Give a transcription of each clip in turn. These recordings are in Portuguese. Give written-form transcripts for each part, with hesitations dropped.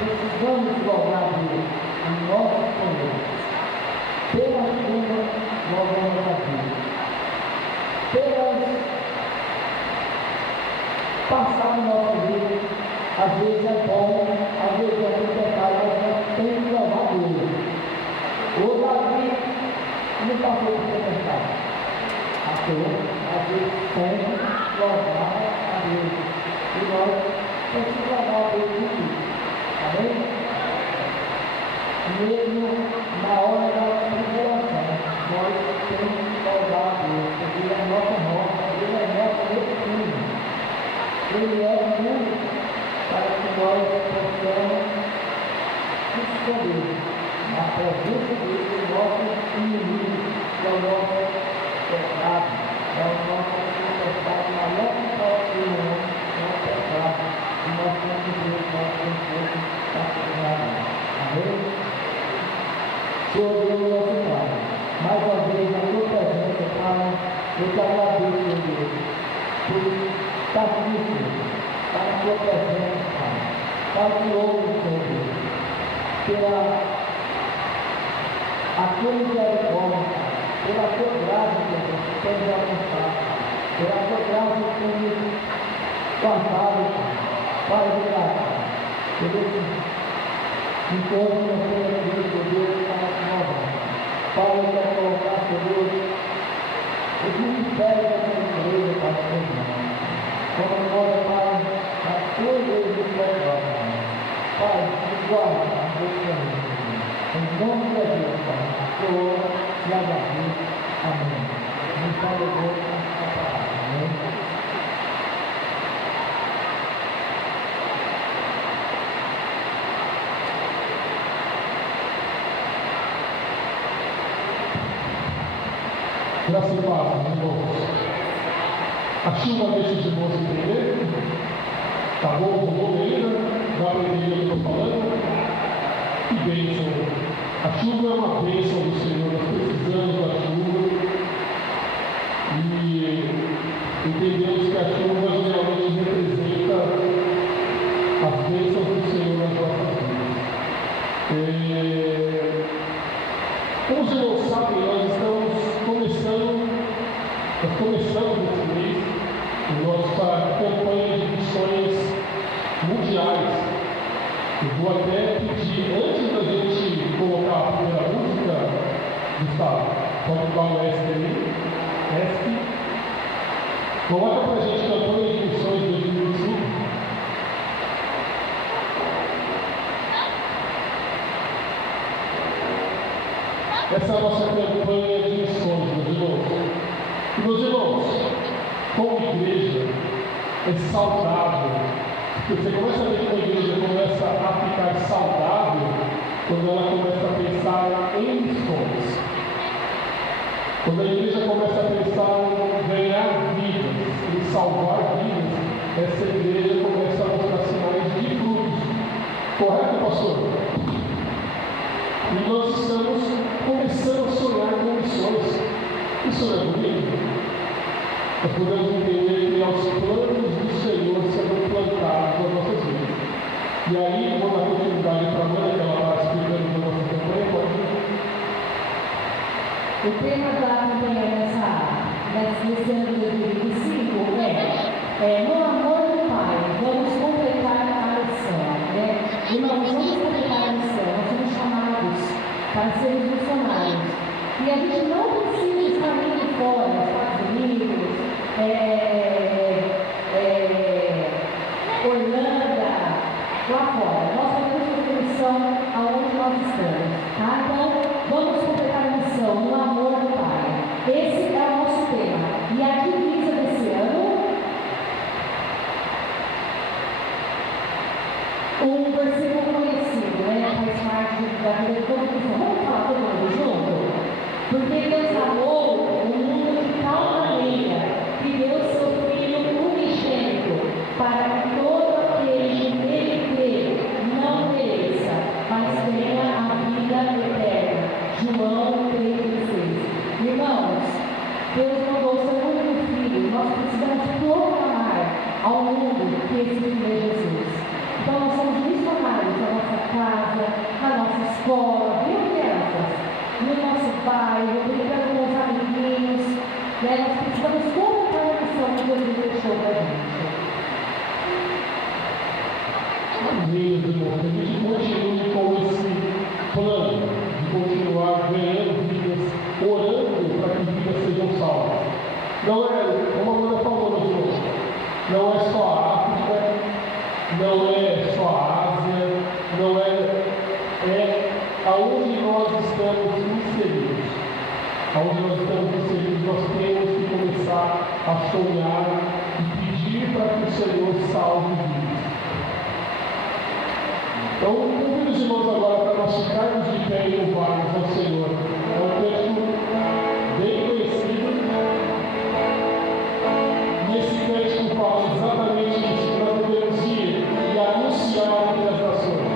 precisamos louvar Deus, o nosso Senhor, pela sua nova vida, pelas passar no nosso vida. Às vezes é bom, às vezes é pecado, mas nós temos que louvar Deus. O Davi não passou por tempestade, às vezes sempre louvar a Deus, e nós precisamos louvar a Deus em tudo, amém? Mesmo na hora da tribulação, nós temos que louvar a Deus, porque Ele é nossa rocha, Ele é nosso refúgio, Ele é tudo para que nós possamos escolher na presença dele o nosso inimigo, que é o nosso pecado, é o nosso pecado maior que pode ser o nosso pecado, e nós temos que ver o nosso conforto para pegar. Amém? Senhor Deus, nosso Pai, mais uma vez na tua presença, Pai, eu te agradeço, meu Deus, por estar aqui, está na tua presença, Pai. Pai, te louvo, Senhor, pela a tua misericórdia, pela tua graça, Senhor, que tem nos alcançado, pela tua graça que tem nos guardado, Pai, obrigado, por esse encontro que nós temos aqui, Deus, para a nova. Pai, eu quero colocar, Senhor, os ministérios dessa igreja, Pai, como nós, Pai, a tua igreja de pecado, Pai, te guarda, Deus, em nome de Deus, Pai, Senhor, te agradeço, amém. Me fala Deus com esta palavra, amém. Graças a Deus, irmãos. A chuva deixa os irmãos entender. Tá bom? Vou ainda. Vai aprender o que eu estou falando. Que bênção. A chuva é uma bênção do Senhor. Nós precisamos da chuva. E entendemos que a chuva geralmente representa as bênçãos do Senhor nas nossas vidas. Como os irmãos sabem, nós estamos começando esse mês a nossa campanha de missões mundiais. Eu vou até pedir, antes da gente colocar a primeira música, Gustavo, pode dar o ESC aí, ESC. Coloca para a gente a campanha de missões 2025. Essa é a nossa campanha de missões, meus irmãos. E, meus irmãos, como igreja, é saudável. Você começa a ver que uma igreja começa a ficar saudável quando ela começa a pensar em missões. Quando a igreja começa a pensar em ganhar vidas, em salvar vidas, essa igreja começa a mostrar sinais de frutos. Correto, pastor? E nós estamos começando a sonhar com missões. Isso não é bonito? Nós podemos entender que aos planos do Senhor sendo plantados nas nossas vidas. E aí, vou dar continuidade para a Mãe, que ela está explicando na nossa campanha, pode ir. O tema da campanha nesse ano de 2025 é no amor do Pai, vamos completar a missão. E nós vamos completar a missão, nós somos chamados para sermos missionários. E a gente não precisa estar indo fora, Estados Unidos, Orlando, lá fora. Nós podemos fazer missão aonde nós estamos. Tá? Então, vamos completar a missão no amor do Pai. Esse é o nosso tema. E a divisa desse ano, um versículo conhecido, faz parte da vida de todo mundo. Vamos falar todo mundo junto? Porque Deus amou o mundo de tal maneira que deu seu Filho unigênito para que todo aquele que nele crê não pereça, mas tenha a vida eterna. João 3,16. Irmãos, Deus mandou o seu único Filho. Nós precisamos proclamar ao mundo que esse Filho é Jesus. Então nós somos missionários da nossa escola, viu, crianças? No nosso bairro, brincando com os amiguinhos, né? Nós precisamos completar a missão que Jesus deixou para a gente. Amém, irmão. Que a gente continue com esse plano de continuar ganhando vidas, orando para que vidas sejam salvas. Não é, como a Amanda falou, meus irmãos, não é só a África, não é só a Ásia, não é aonde nós estamos inseridos. Aonde nós estamos inseridos, nós temos que começar a sonhar e pedir para que o Senhor salve vidas. Então, convido os irmãos agora para nós ficarmos de pé e louvarmos ao Senhor. É um texto bem conhecido. E esse texto fala exatamente isso, que nós devemos ir e anunciar entre as nações.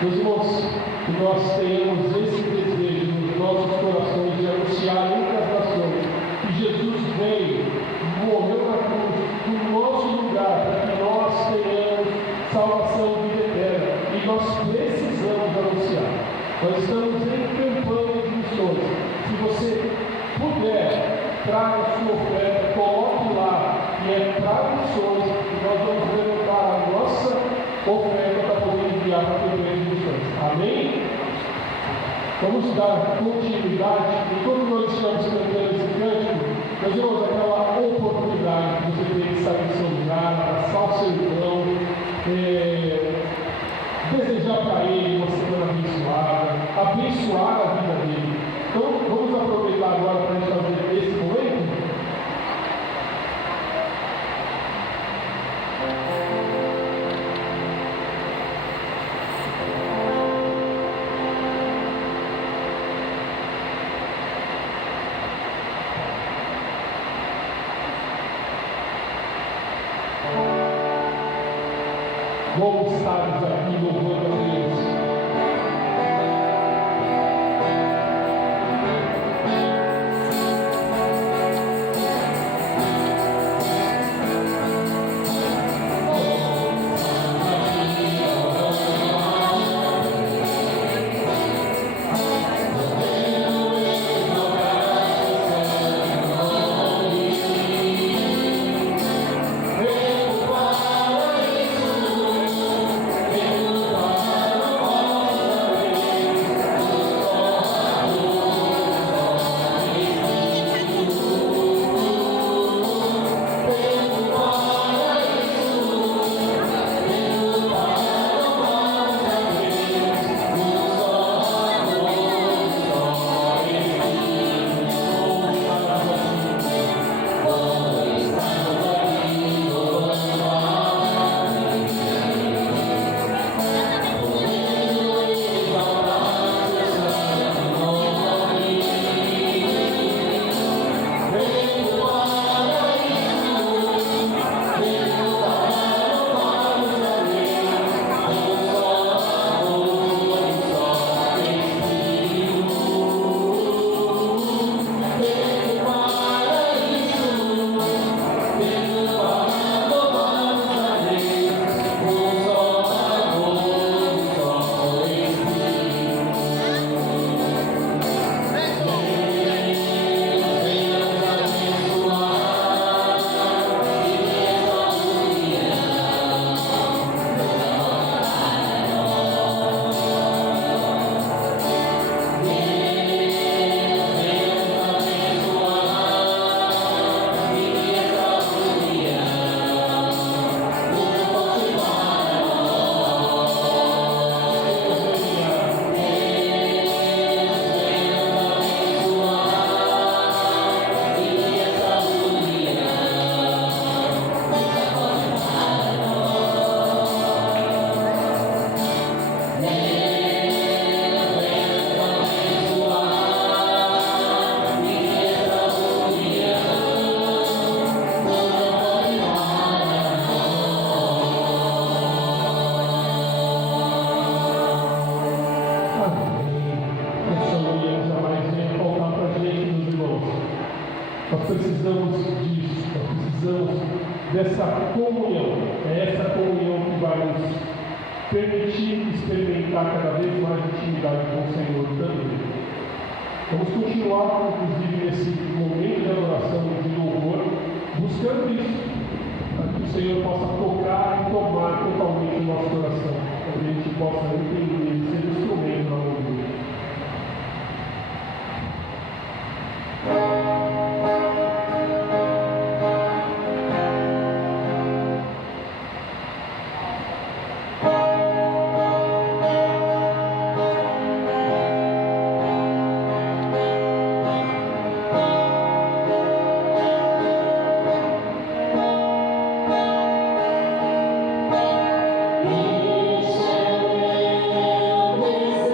Meus irmãos, que nós tenhamos esse desejo nos nossos corações de anunciar entre as nações que Jesus veio, morreu na cruz, no nosso lugar, para que nós tenhamos salvação e vida eterna. E nós precisamos anunciar. Nós estamos em campanha de missões. Se você puder, traga a sua oferta, coloque lá, que é para missões. oferta para poder enviar para a igreja de distância. Amém? Vamos dar continuidade. Enquanto nós estamos cantando esse cântico, meus irmãos, aquela oportunidade que você tem de sair do seu lugar, abraçar o seu irmão, desejar para ele uma semana abençoar a vida dele. Então, vamos aproveitar agora para a gente fazer esse momento. Vamos estar aqui louvando a Deus. Nós precisamos disso, nós precisamos dessa comunhão. É essa comunhão que vai nos permitir experimentar cada vez mais intimidade com o Senhor também. Vamos continuar, inclusive, nesse momento de adoração e de louvor, buscando isso, para que o Senhor possa tocar e tomar totalmente o nosso coração, para que a gente possa entender e ser instrumento na mão dele. This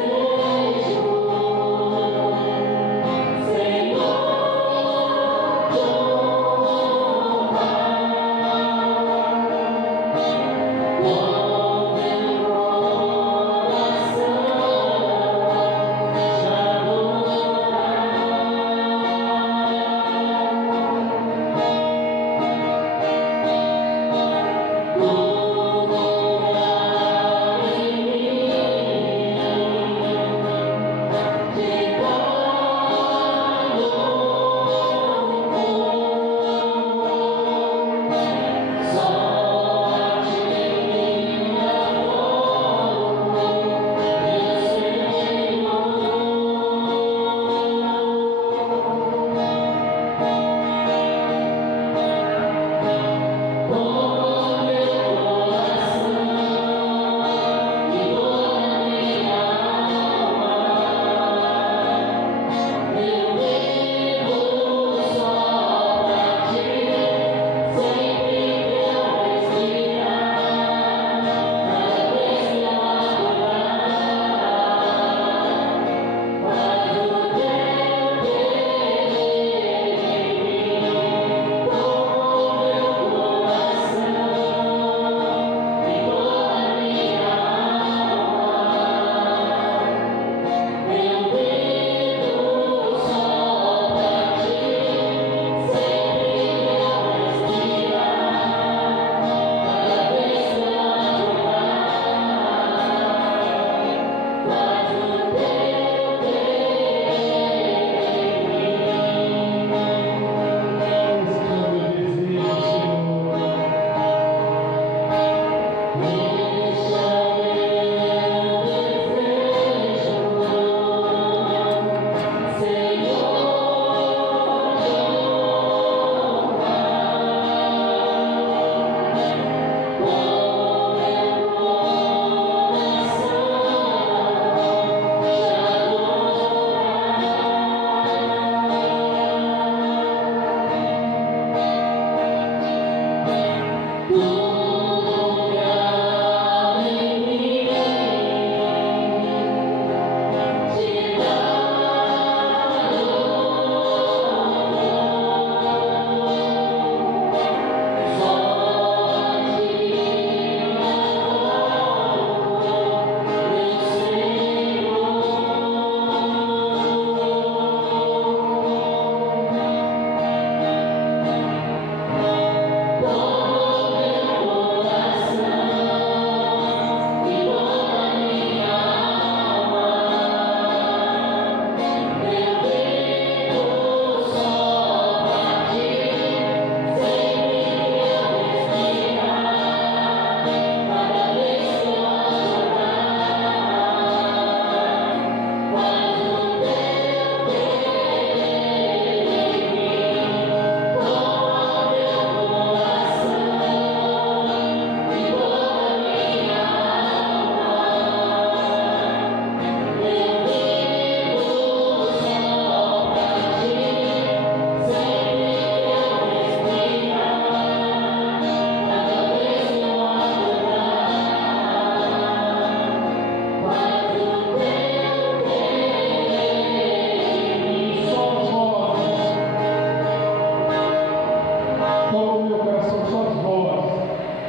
toma o meu coração, suas vozes.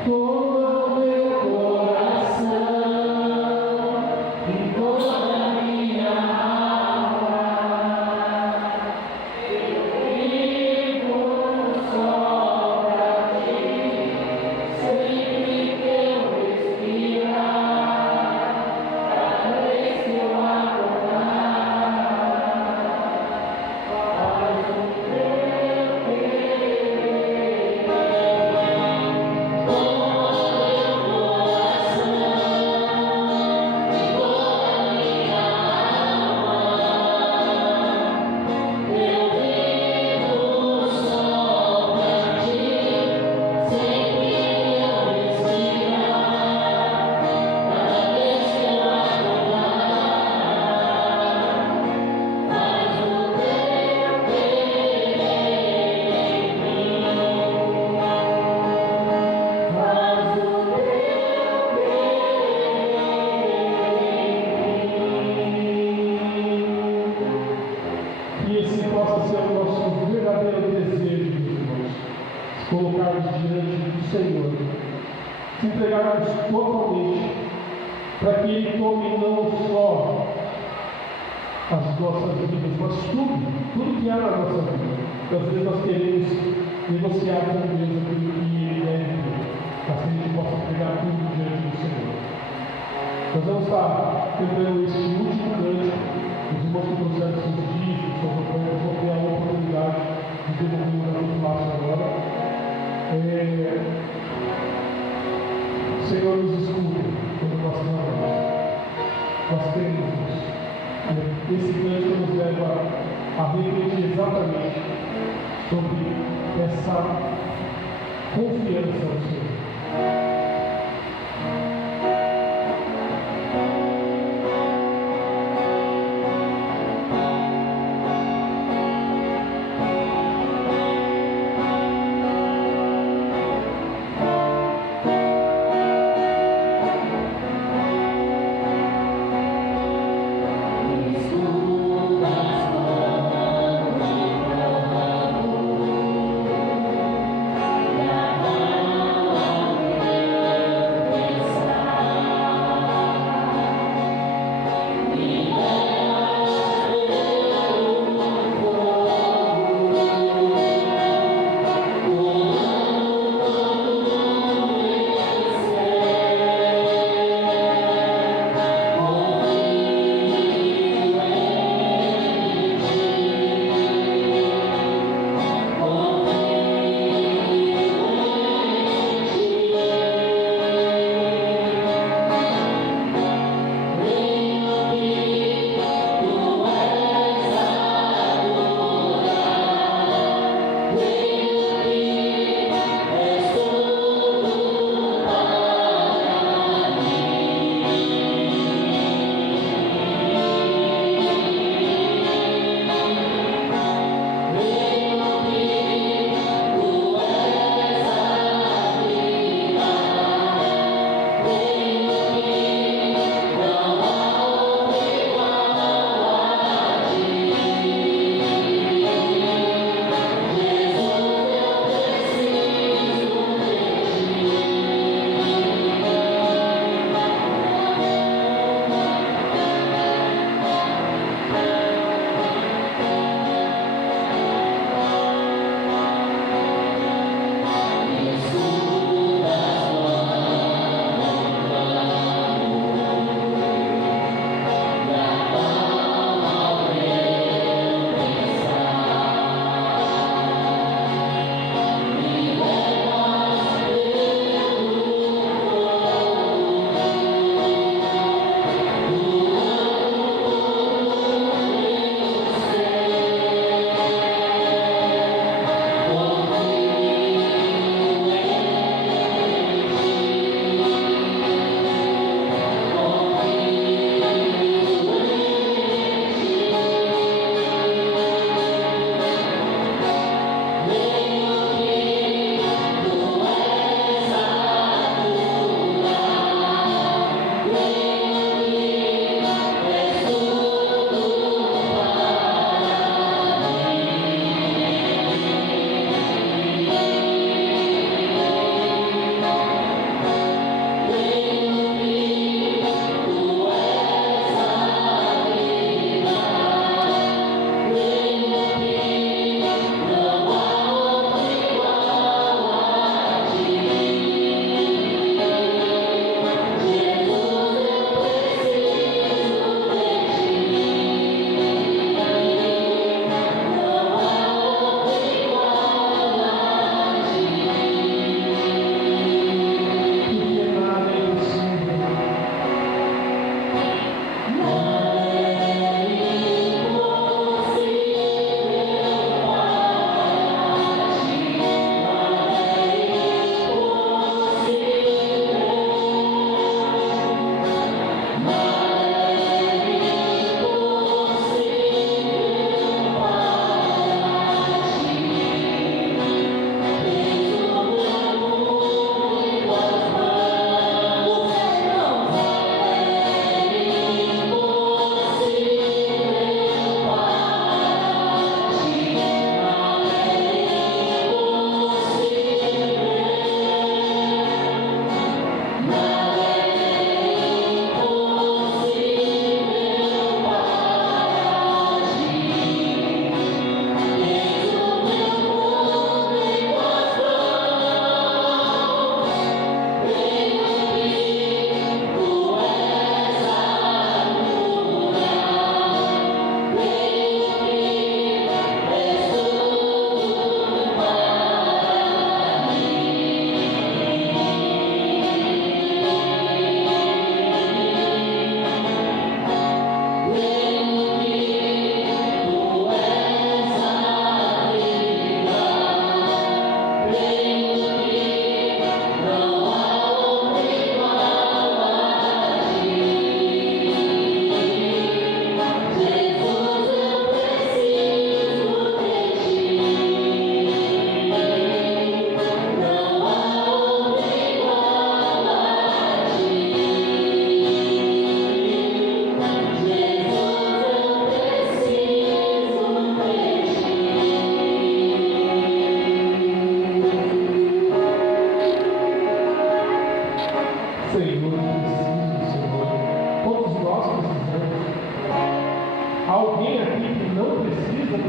Toma o meu coração e toda a minha alma. Eu vivo só pra ti, sempre que eu respirar, cada vez que eu acordar, faz o teu querer. Que esse possa ser o nosso verdadeiro desejo, meus irmãos, colocarmos diante do Senhor, se entregarmos totalmente, para que Ele tome não só as nossas vidas, mas tudo que há na nossa vida. Porque às vezes nós queremos negociar com Deus aquilo que Ele deve ter, para que a gente possa entregar tudo diante do Senhor. Nós vamos estar cantando este último canto. Os irmãos que trouxeram seus dígitos, suas ofertas, vão ter a oportunidade de devolver o nosso agora. Senhor, nos escuta quando nós clamamos. Nós cremos nisso. Esse canto nos leva a refletir exatamente sobre essa confiança no Senhor. Thank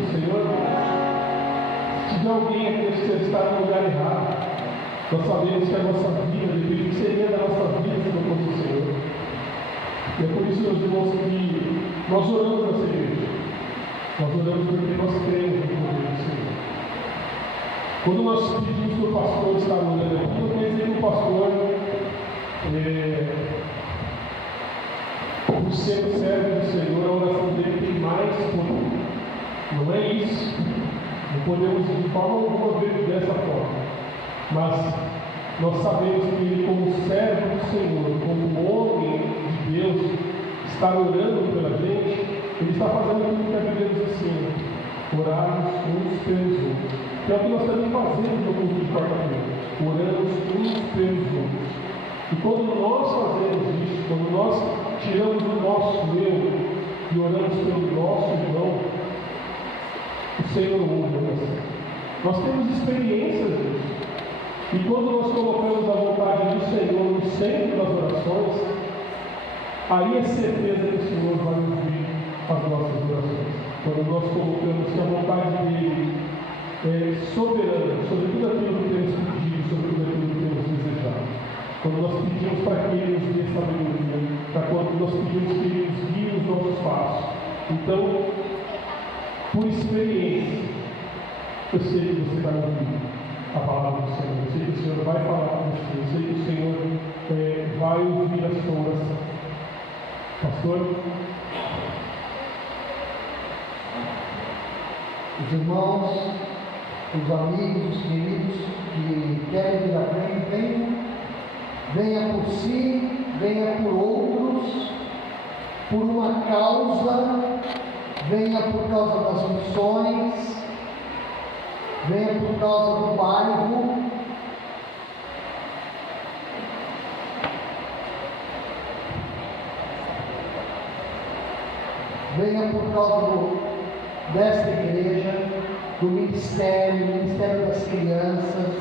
do Senhor, se tiver alguém aqui que você está no lugar errado, nós sabemos que a nossa vida depende do que seria da nossa vida se não fosse o Senhor. E é por isso, meus irmãos, que nós oramos nessa igreja. Nós oramos porque nós cremos no poder do Senhor. Quando nós pedimos para o pastor estar orando aqui, não quer dizer que o pastor, por ser servo do Senhor, a oração dele tem mais poder. Não é isso. Não podemos de forma alguma ver dessa forma. Mas nós sabemos que ele, como servo do Senhor, como homem de Deus, está orando pela gente, ele está fazendo aquilo que a Bíblia diz assim: orarmos uns pelos outros. Que é o que nós também fazemos no culto de quarta-feira. Oramos uns pelos outros. E quando nós fazemos isso, quando nós tiramos o nosso eu e oramos pelo nosso irmão, o Senhor ouve a oração. Nós temos experiências disso. E quando nós colocamos a vontade do Senhor no centro das orações, aí é certeza que o Senhor vai ouvir as nossas orações. Quando nós colocamos que a vontade dele é soberana sobre tudo aquilo que temos pedido, sobre tudo aquilo que temos desejado. Quando nós pedimos para que ele nos dê sabedoria, para quando nós pedimos que ele nos guie os nossos passos. Então, por experiência, eu sei que você vai ouvir a palavra do Senhor. Eu sei que o Senhor vai falar com você. Eu sei que o Senhor vai ouvir a sua oração. Pastor? Os irmãos, os amigos, os queridos que querem vir à frente, venha por si, venha por outros, por uma causa, venha por causa das missões, venha por causa do bairro. Venha por causa desta igreja, do ministério das crianças,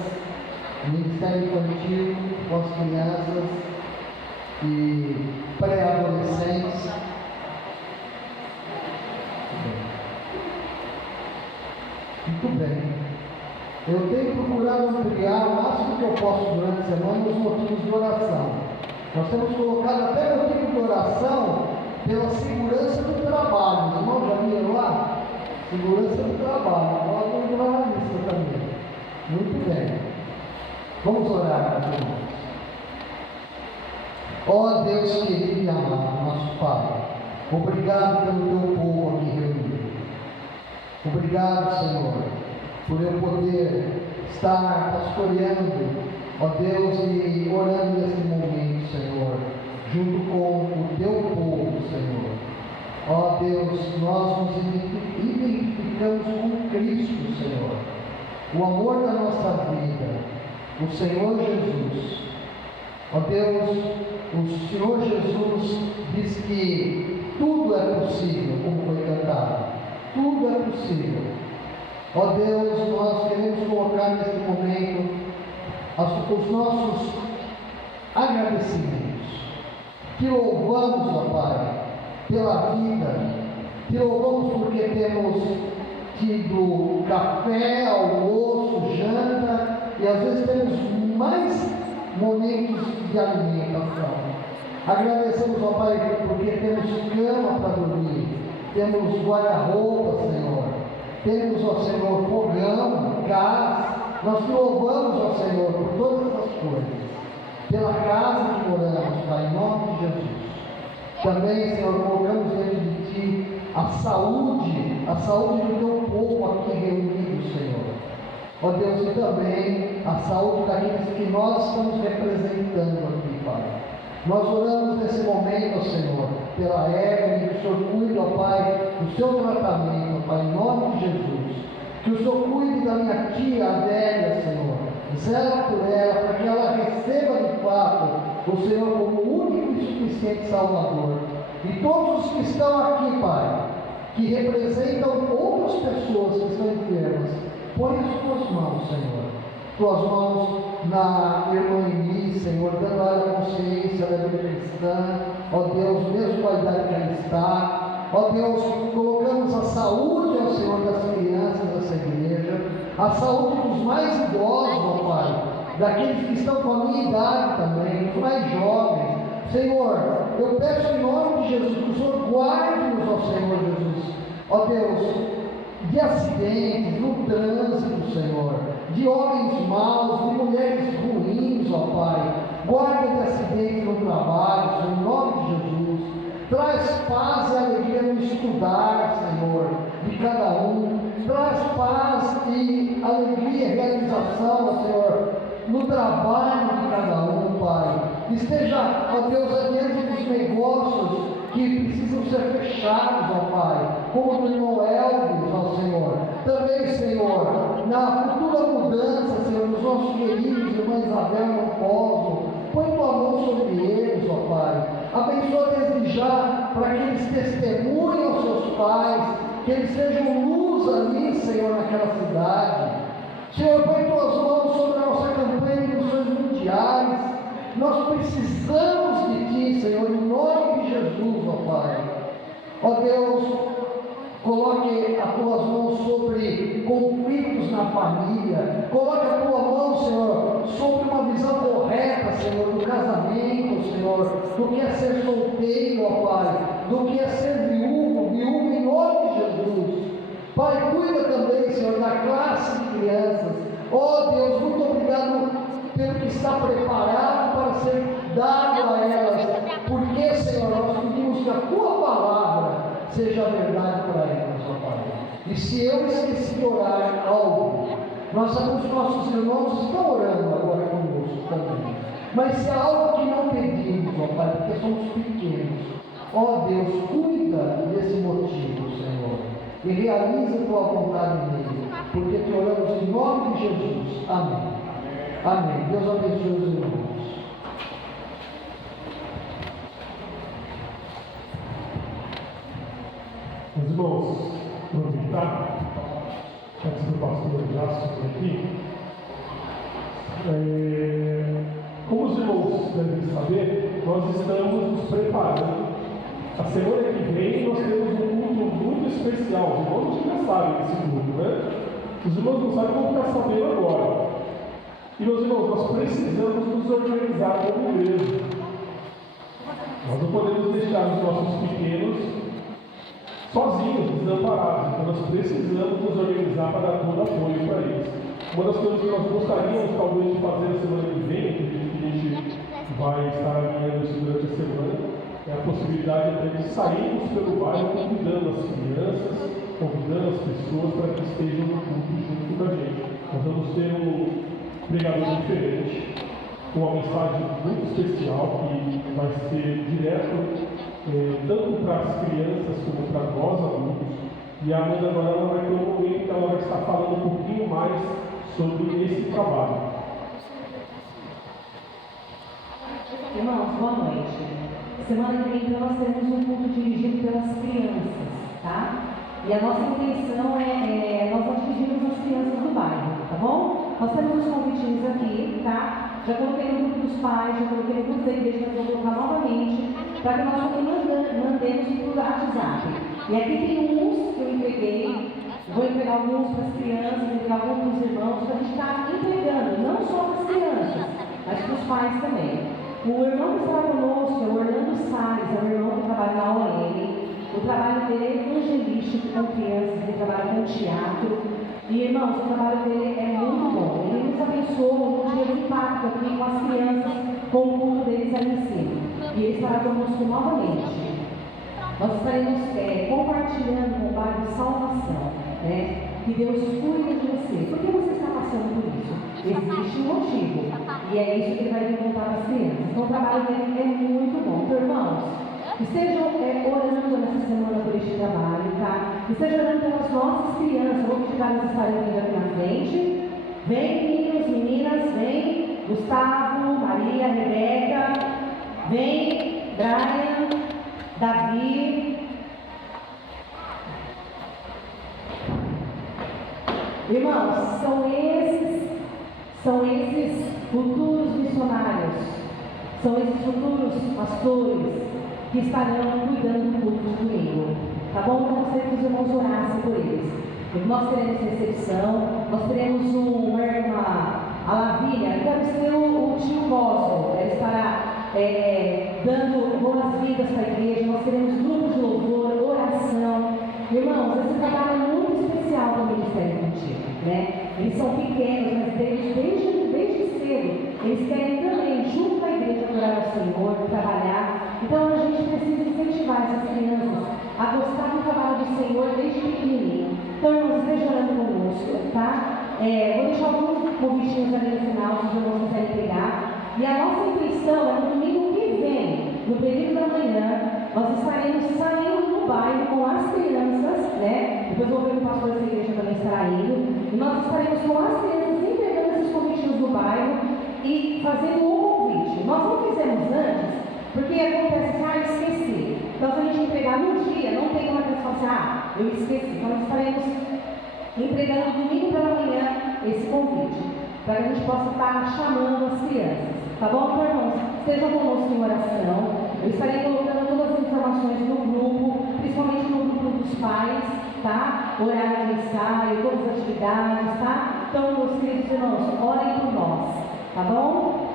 ministério infantil com as crianças e pré-adolescentes. Muito bem. Eu tenho procurado ampliar o máximo que eu posso durante a semana os motivos de oração. Nós temos colocado até motivo de oração pela segurança do trabalho. Os irmãos já viram lá? Segurança do trabalho. Agora vamos lá na lista também. Muito bem. Vamos orar, meus irmãos. Ó Deus querido e amado, nosso Pai, obrigado pelo teu povo aqui reunido. Obrigado, Senhor, por eu poder estar pastoreando, ó Deus, e orando nesse momento, Senhor, junto com o teu povo, Senhor. Ó Deus, nós nos identificamos com Cristo, Senhor, o amor da nossa vida, o Senhor Jesus. Ó Deus, o Senhor Jesus diz que tudo é possível, como foi cantado. Tudo é possível. Ó Deus, nós queremos colocar neste momento os nossos agradecimentos. Te louvamos, ó Pai, pela vida. Te louvamos porque temos tido café, almoço, janta e às vezes temos mais momentos de alimentação. Agradecemos, ó Pai, porque temos cama para dormir, temos guarda-roupa, Senhor, temos, ó Senhor, fogão, gás. Nós te louvamos, ó Senhor, por todas essas coisas, pela casa que moramos, Pai, em nome de Jesus. Também, Senhor, colocamos diante de Ti a saúde do Teu povo aqui reunido, Senhor. Ó Deus, e também a saúde daqueles que nós estamos representando aqui, Pai. Nós oramos nesse momento, ó Senhor, pela Evelyn, que o Senhor cuide, ó Pai, do seu tratamento, ó Pai, em nome de Jesus. Que o Senhor cuide da minha tia Adélia, Senhor. Zela por ela, para que ela receba de fato o Senhor como único e suficiente Salvador. E todos os que estão aqui, Pai, que representam outras pessoas que estão enfermas, põe as tuas mãos, Senhor. Tuas mãos na irmã Elis, Senhor, dando a ela consciência da vida cristã. Ó Deus, mesmo com a idade que ela está, Ó Deus, colocamos a saúde ao Senhor das crianças dessa igreja, a saúde dos mais idosos, ó Pai, daqueles que estão com a minha idade também, os mais jovens. Senhor, eu peço em nome de Jesus que o Senhor guarde-nos, ó Senhor Jesus, ó Deus, de acidentes no trânsito, Senhor, de homens maus, de mulheres ruins, ó Pai. Guarda de acidentes no trabalho, Senhor, em nome de Jesus. Traz paz e alegria no estudar, Senhor, de cada um. Traz paz e alegria e realização, ó Senhor, no trabalho de cada um, Pai. Esteja, ó Deus, adiante dos negócios que precisam ser fechados, ó Pai, como do irmão Elvis, ó Senhor. Também, Senhor, na futura mudança, Senhor, dos nossos queridos irmãos Isabel e Mocoso, põe tua mão sobre eles, ó Pai. Abençoa desde já, para que eles testemunhem aos seus pais, que eles sejam luz ali, Senhor, naquela cidade. Senhor, põe tuas mãos sobre a nossa campanha de missões mundiais. Nós precisamos de Ti, Senhor, em nome de Jesus, ó Pai. Ó Deus, coloque as Tuas mãos sobre conflitos na família. Coloque a Tua mão, Senhor, sobre uma visão correta, Senhor, do casamento, Senhor, do que é ser solteiro, ó Pai, do que é ser viúvo, em nome de Jesus. Pai, cuida também, Senhor, da classe de crianças. Ó Deus, muito obrigado pelo que está preparado para ser dado a elas, porque, Senhor, nós pedimos que a Tua palavra seja a verdade para elas, ó Pai. E se eu esqueci de orar algo, nós sabemos que nossos irmãos estão orando agora conosco também, mas se há algo que não pedimos, ó Pai, porque somos pequenos, ó Deus, cuida desse motivo, Senhor, e realiza a Tua vontade nele, porque te oramos em nome de Jesus. Amém. Amém. Deus abençoe os irmãos. Meus irmãos, aproveitar, antes do pastor Jássio aqui, como os irmãos devem saber, nós estamos nos preparando. A semana que vem nós temos um culto muito especial. Os irmãos já sabem desse culto, né? Os irmãos não sabem como ficar sabendo agora. E, meus irmãos, nós precisamos nos organizar como igreja. Nós não podemos deixar os nossos pequenos sozinhos, desamparados. Então, nós precisamos nos organizar para dar todo apoio para eles. Uma das coisas que nós gostaríamos, talvez, de fazer na semana que vem, que a gente vai estar alinhando isso durante a semana, é a possibilidade até de sairmos pelo bairro convidando as crianças, convidando as pessoas para que estejam no culto junto com a gente. Nós vamos ter um pregador diferente, com uma mensagem muito especial que vai ser direto tanto para as crianças como para nós adultos. E a Amanda agora ela vai ter um momento que ela vai estar falando um pouquinho mais sobre esse trabalho. Irmãos, boa noite. Semana que vem então nós teremos um culto dirigido pelas crianças, tá? E a nossa intenção é nós atingirmos as crianças do bairro, tá bom? Nós temos os convitinhos aqui, tá? Já coloquei no grupo dos pais, já coloquei no grupo da igreja, nós vamos colocar novamente, para que nós mandemos por WhatsApp. E aqui tem uns que eu entreguei, vou entregar alguns para as crianças, entregar alguns para os irmãos, para a gente estar entregando, não só para as crianças, mas para os pais também. O irmão que está conosco é o Orlando Salles, é o irmão que trabalha na OL. O trabalho dele é evangelístico com crianças, ele trabalha com teatro. E, irmãos, o trabalho dele é muito bom. Ele nos abençoou no dia de impacto aqui com as crianças, com o culto deles ali em cima. E ele estará conosco novamente. Nós estaremos compartilhando um trabalho de salvação, né? Que Deus cuida de você. Por que você está passando por isso? Existe um motivo. E é isso que ele vai vir contar para as crianças. Então, o trabalho dele é muito bom. Então, irmãos, estejam orando nessa semana por este trabalho, tá? Estejam orando pelas nossas crianças. Eu vou pedir para elas estarem vindo aqui na frente. Vem, meninos, meninas, vem. Gustavo, Maria, Rebeca. Vem, Brian, Davi. Irmãos, são esses futuros missionários, são esses futuros pastores que estarão cuidando do culto comigo. tá bom? Então, eu gostaria que os irmãos orassem por eles. Nós teremos recepção, nós teremos a Lavínia, vamos ter o tio Boswell, ele estará dando boas-vindas para a igreja, nós teremos grupos de louvor, oração. Irmãos, esse trabalho é muito especial para o Ministério Infantil, né? Eles são pequenos, mas desde cedo, eles querem também, junto com a igreja, adorar ao Senhor, trabalhar. Então a gente precisa incentivar essas crianças a gostar do trabalho do Senhor desde pequenininho. Então, irmãos, esteja orando conosco, tá? Vou deixar alguns convitinhos ali no final, se os irmãos quiserem pegar. E a nossa intenção é no domingo que vem, no período da manhã, nós estaremos saindo no bairro com as crianças, né? Depois vou ver que o pastor dessa igreja também estará indo. E nós estaremos com as crianças entregando esses convitinhos no bairro e fazendo um convite. Nós não fizemos antes, porque acontece que, esqueci. Então, se a gente entregar no dia, não tem como a pessoa falar assim, eu esqueci. Então, nós estaremos entregando domingo pela manhã esse convite, para que a gente possa estar chamando as crianças. Tá bom, então, irmãos? Estejam conosco em oração. Eu estarei colocando todas as informações no grupo, principalmente no grupo dos pais, tá? O horário de ensaio, todas as atividades, tá? Então, meus queridos irmãos, orem por nós, tá bom?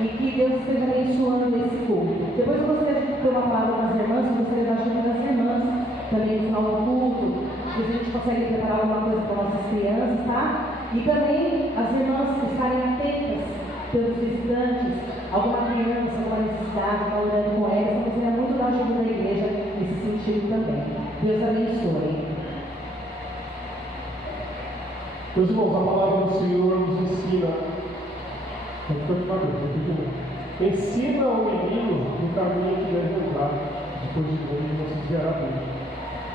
E que Deus esteja abençoando esse culto. Depois eu gostaria de ter uma palavra com as irmãs, eu gostaria da ajuda das irmãs também no final do culto, se a gente consegue preparar alguma coisa para nossas crianças, tá? E também as irmãs estarem atentas pelos visitantes, alguma criança, alguma necessidade, está orando com elas, eu gostaria muito da ajuda da igreja nesse sentido também. Deus abençoe. Meus irmãos, a palavra do Senhor nos ensina. Ensina ao menino no caminho que deve andar, depois de morrer não se desviará dele.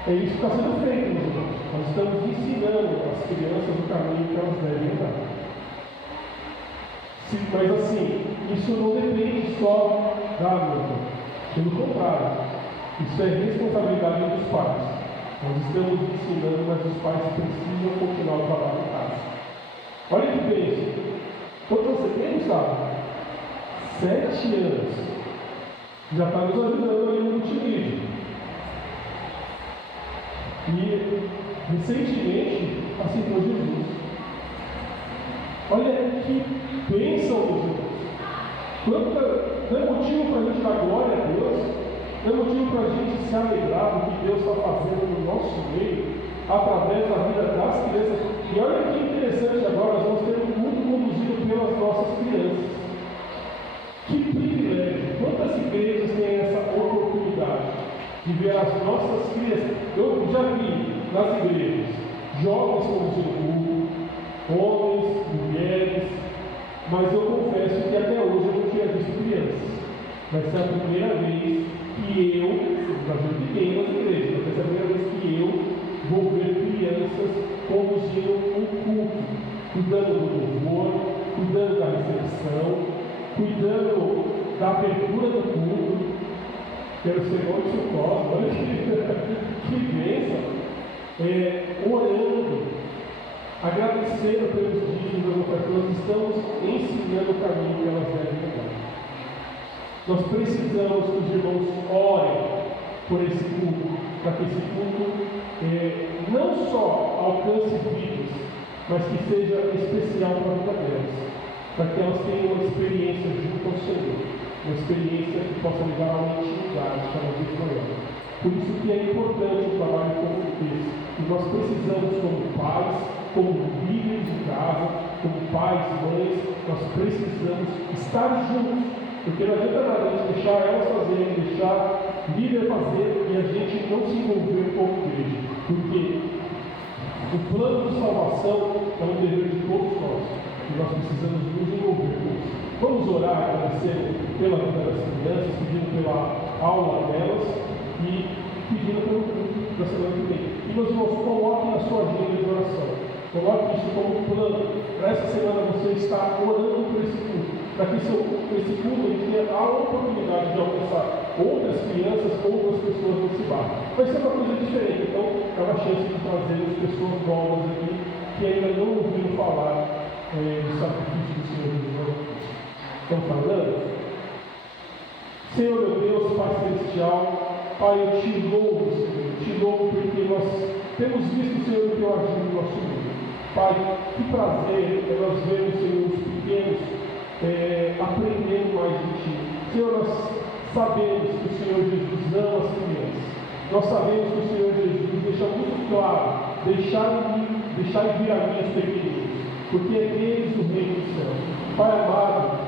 É isso que está sendo feito, meus irmãos. Nós estamos ensinando as crianças o caminho que elas devem andar. Mas assim, isso não depende só da luta. Pelo contrário, isso é responsabilidade dos pais. Nós estamos ensinando, mas os pais precisam continuar o trabalho em casa. Olha que bem. Quando você tem, Gustavo, 7 anos, já está nos ajudando ali no multimídia. E recentemente aceitou Jesus. Olha que bênção, meus irmãos. Não é motivo para a gente dar glória a Deus, não é motivo para a gente se alegrar do que Deus está fazendo no nosso meio, através da vida das crianças. E olha que interessante agora, nós vamos ter muito conduzido pelas nossas crianças. Que privilégio! Quantas igrejas têm essa oportunidade de ver as nossas crianças? Eu já vi nas igrejas jovens conduzindo culto, homens, mulheres, mas eu confesso que até hoje eu não tinha visto crianças. Vai ser a primeira vez que eu, já vi ninguém nas igrejas, vai ser a primeira vez que eu vou ver crianças conduzindo um culto, cuidando do louvor, cuidando da recepção, cuidando da abertura do culto. Quero ser igual o Cosmo, olha que bênção, orando, agradecendo pelos dízimos das ofertas. Nós estamos ensinando o caminho que elas devem andar. Nós precisamos que os irmãos orem por esse culto, para que esse culto não só alcance vidas, mas que seja especial para a vida delas, para que elas tenham uma experiência junto ao Senhor, uma experiência que possa levar a uma intimidade cada vez maior. Por isso que é importante o trabalho como esse, e nós precisamos, como pais, como líderes de casa, como pais, mães, nós precisamos estar juntos, porque não adianta nada a gente deixar elas fazerem, deixar líder fazer e a gente não se envolver com a igreja, porque o plano de salvação é um dever de todos nós, e nós precisamos nos envolver com isso. Vamos orar, agradecendo pela vida das crianças, pedindo pela aula delas e pedindo pelo culto da semana que vem. E meus irmãos, coloquem na sua agenda de oração, coloque isso como plano. Para essa semana você está orando por esse culto, para que esse culto tenha a oportunidade de alcançar outras crianças, outras pessoas nesse bairro. Vai ser uma coisa diferente, então é uma chance de trazer as pessoas novas aqui que ainda não ouviram falar do sacrifício do Senhor Jesus. Estão falando? Senhor meu Deus, Pai Celestial, Pai, eu te louvo, Senhor, te louvo porque nós temos visto, Senhor, o teu agir no nosso mundo. Pai, que prazer é nós vermos, Senhor, os pequenos aprendendo mais de Ti. Senhor, nós sabemos que o Senhor Jesus ama as crianças. Nós sabemos que o Senhor Jesus deixa muito claro, deixar vir a mim os pequeninos, porque é deles o reino dos céus. Pai amado,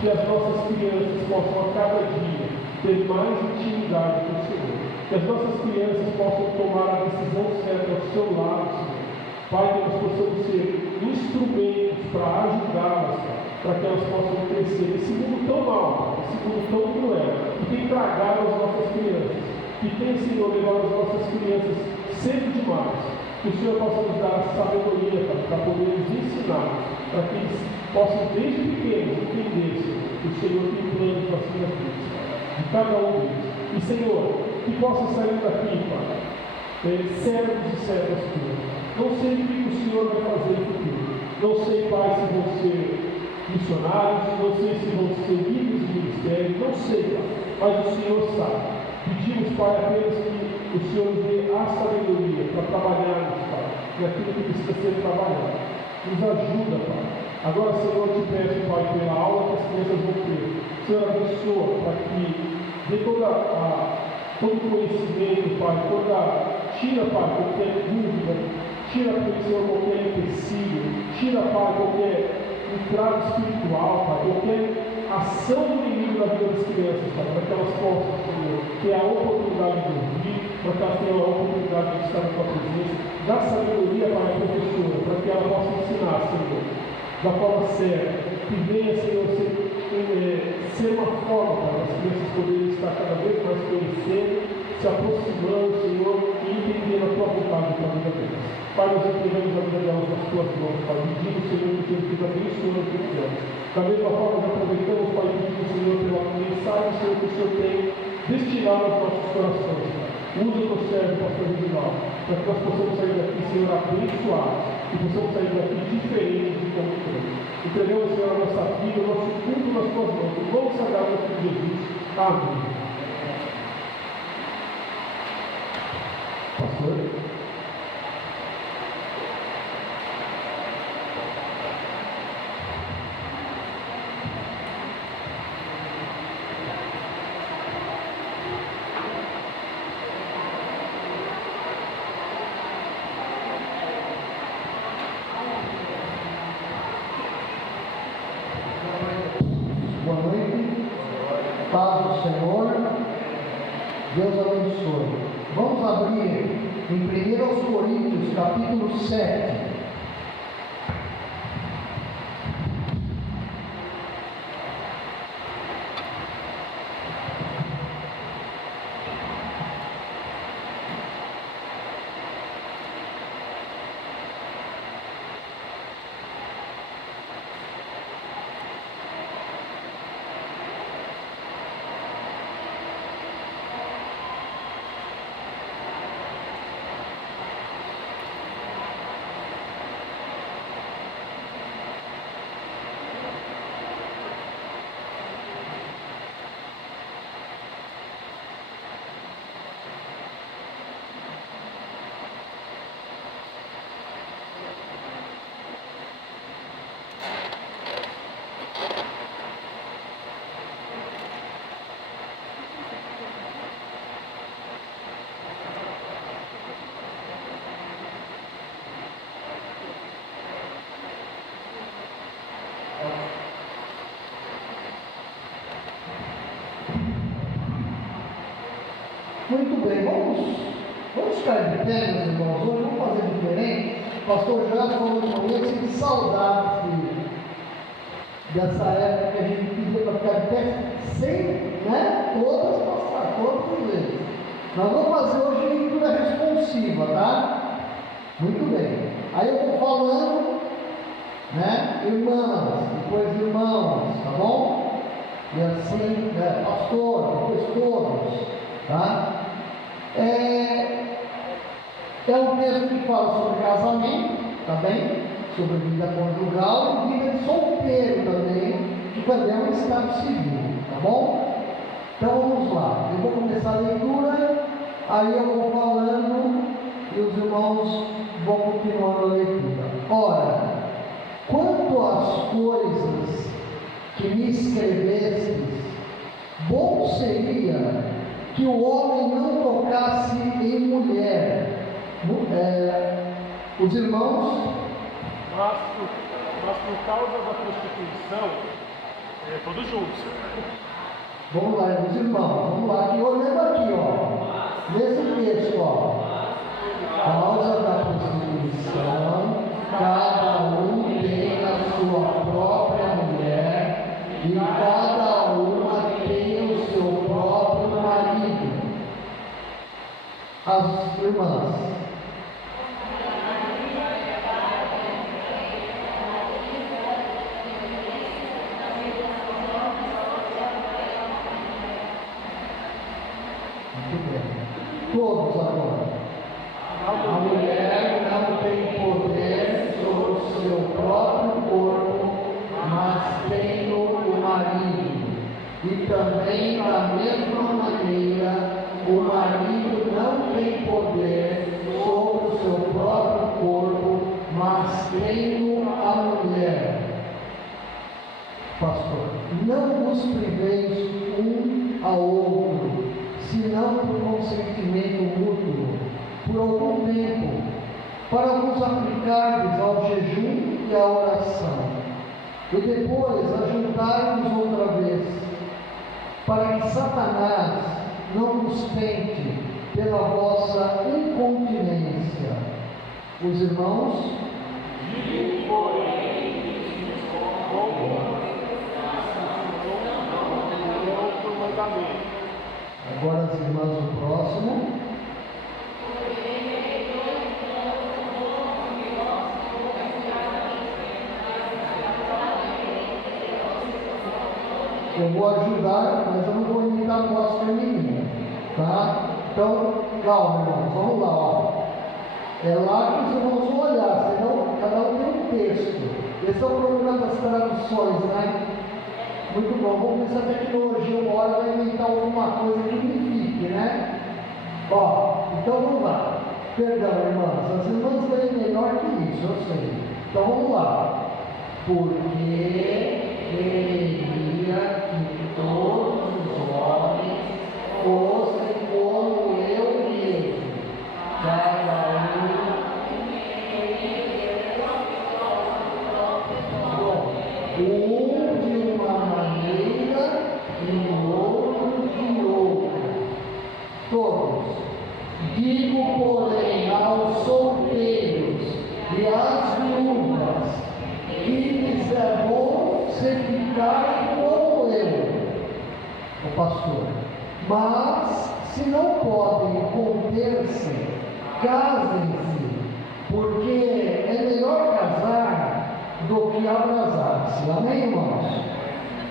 que as nossas crianças possam a cada dia ter mais intimidade com o Senhor. Que as nossas crianças possam tomar a decisão certa ao seu lado, Senhor. Pai, que nós possamos ser instrumentos para ajudá-las, para que elas possam crescer nesse mundo tão mau, nesse mundo tão cruel, que tem tragado as nossas crianças, que tem, Senhor, levado as nossas crianças cedo demais. Que o Senhor possa nos dar a sabedoria para poder nos ensinar, para que eles possam, desde pequenos, entender, Senhor, que o Senhor tem planos para as suas vidas, de cada um deles. E, Senhor, que possa sair daqui, Pai, servos e servas tuas. Não sei o que o Senhor vai fazer no futuro. Não sei, Pai, se vão ser missionários, não sei se vão ser líderes de ministério, não sei, Pai, mas o Senhor sabe. Pedimos, Pai, apenas que o Senhor nos dê a sabedoria para trabalharmos, Pai, naquilo que precisa ser trabalhado. Nos ajuda, Pai. Agora, Senhor, eu te peço, Pai, pela aula que as crianças vão ter. Senhor, abençoa para que dê todo conhecimento, Pai, tira, Pai, qualquer dúvida, tira, Senhor, qualquer empecilho, tira, Pai, qualquer entrada espiritual, Pai, qualquer ação do inimigo na vida das crianças, Pai, para que elas possam, Senhor, ter a oportunidade de ouvir, para que elas tenham a oportunidade de estar na tua presença. Dá sabedoria, Pai, à professora, para que ela possa ensinar, Senhor, da forma certa, que venha, Senhor, ser uma forma para as crianças poderem estar cada vez mais conhecendo, se aproximando, Senhor, e entendendo a tua vontade para a vida deles. Pai, nós entregamos a vida delas nas tuas mãos, Pai, pedimos, Senhor, que o Senhor abençoe as crianças. Da mesma forma, nós aproveitamos, Pai, pedimos, Senhor, pela mensagem, Senhor, que o Senhor tem destinado aos nossos corações, Pai. Usa o teu servo, pastor Reginal, para que nós possamos sair daqui, Senhor, abençoados, e possamos sair daqui diferentes de como estamos. Entregamos, Senhor, a nossa vida, o nosso culto nas tuas mãos. O nome sagrado de Jesus. Amém. Pastor? Boa noite, paz do Senhor, Deus abençoe. Vamos abrir em 1 Coríntios, capítulo 7. Muito bem, vamos ficar de pé, meus irmãos. Hoje vamos fazer diferente. O pastor Jorge falou comigo, eu sinto saudade dessa época que a gente pedia para ficar de pé, sem, todas passar, todas as vezes. Nós vamos fazer hoje leitura responsiva, tá? Muito bem. Aí eu vou falando, irmãs, depois irmãos, tá bom? E assim, pastor, depois todos, tá? É um texto que fala sobre casamento, tá bem? Sobre vida conjugal e vida de solteiro também, que também é um estado civil, tá bom? Então vamos lá, eu vou começar a leitura, aí eu vou falando e os irmãos vão continuando a leitura. Ora, quanto às coisas que me escrevestes, bom seria que o homem não tocasse em mulher. Os irmãos, mas por causa da prostituição, todos juntos. Vamos lá, os irmãos, vamos lá, aqui, olhando aqui, ó, nesse texto, ó, causa da prostituição, cada um tem a sua própria mulher e cada uma tem o seu próprio marido. As irmãs. Todos agora. A mulher não tem poder sobre o seu próprio corpo, mas tem o marido. E também, da mesma maneira, o marido não tem poder sobre o seu próprio corpo, mas tem a mulher. Pastor, não vos priveis um ao outro, senão por consentimento mútuo, por algum tempo, para vos aplicardes ao jejum e à oração, e depois ajuntar-vos outra vez, para que Satanás não vos tente pela vossa incontinência. Os irmãos, agora as irmãs do próximo. Eu vou ajudar, mas eu não vou imitar a voz feminina, tá? Então, calma, irmãos, vamos lá, ó. É lá que os irmãos vão olhar, senão cada um tem um texto. Esse é o problema das traduções, né? Muito bom, vamos ver se a tecnologia uma hora vai inventar alguma coisa que unifique, né? Ó, então vamos lá. Perdão, irmãs, as irmãs leem melhor que isso, eu sei. Então vamos lá. Porque queria que todos os homens fossem como eu mesmo, cada um de uma maneira e o outro de outra. Todos. Digo, porém, aos solteiros e às viúvas, que lhes é bom se ficarem como eu, o pastor. Mas, se não podem conter-se, casem-se, porque é melhor casar do que abrasar-se. Amém, irmãos?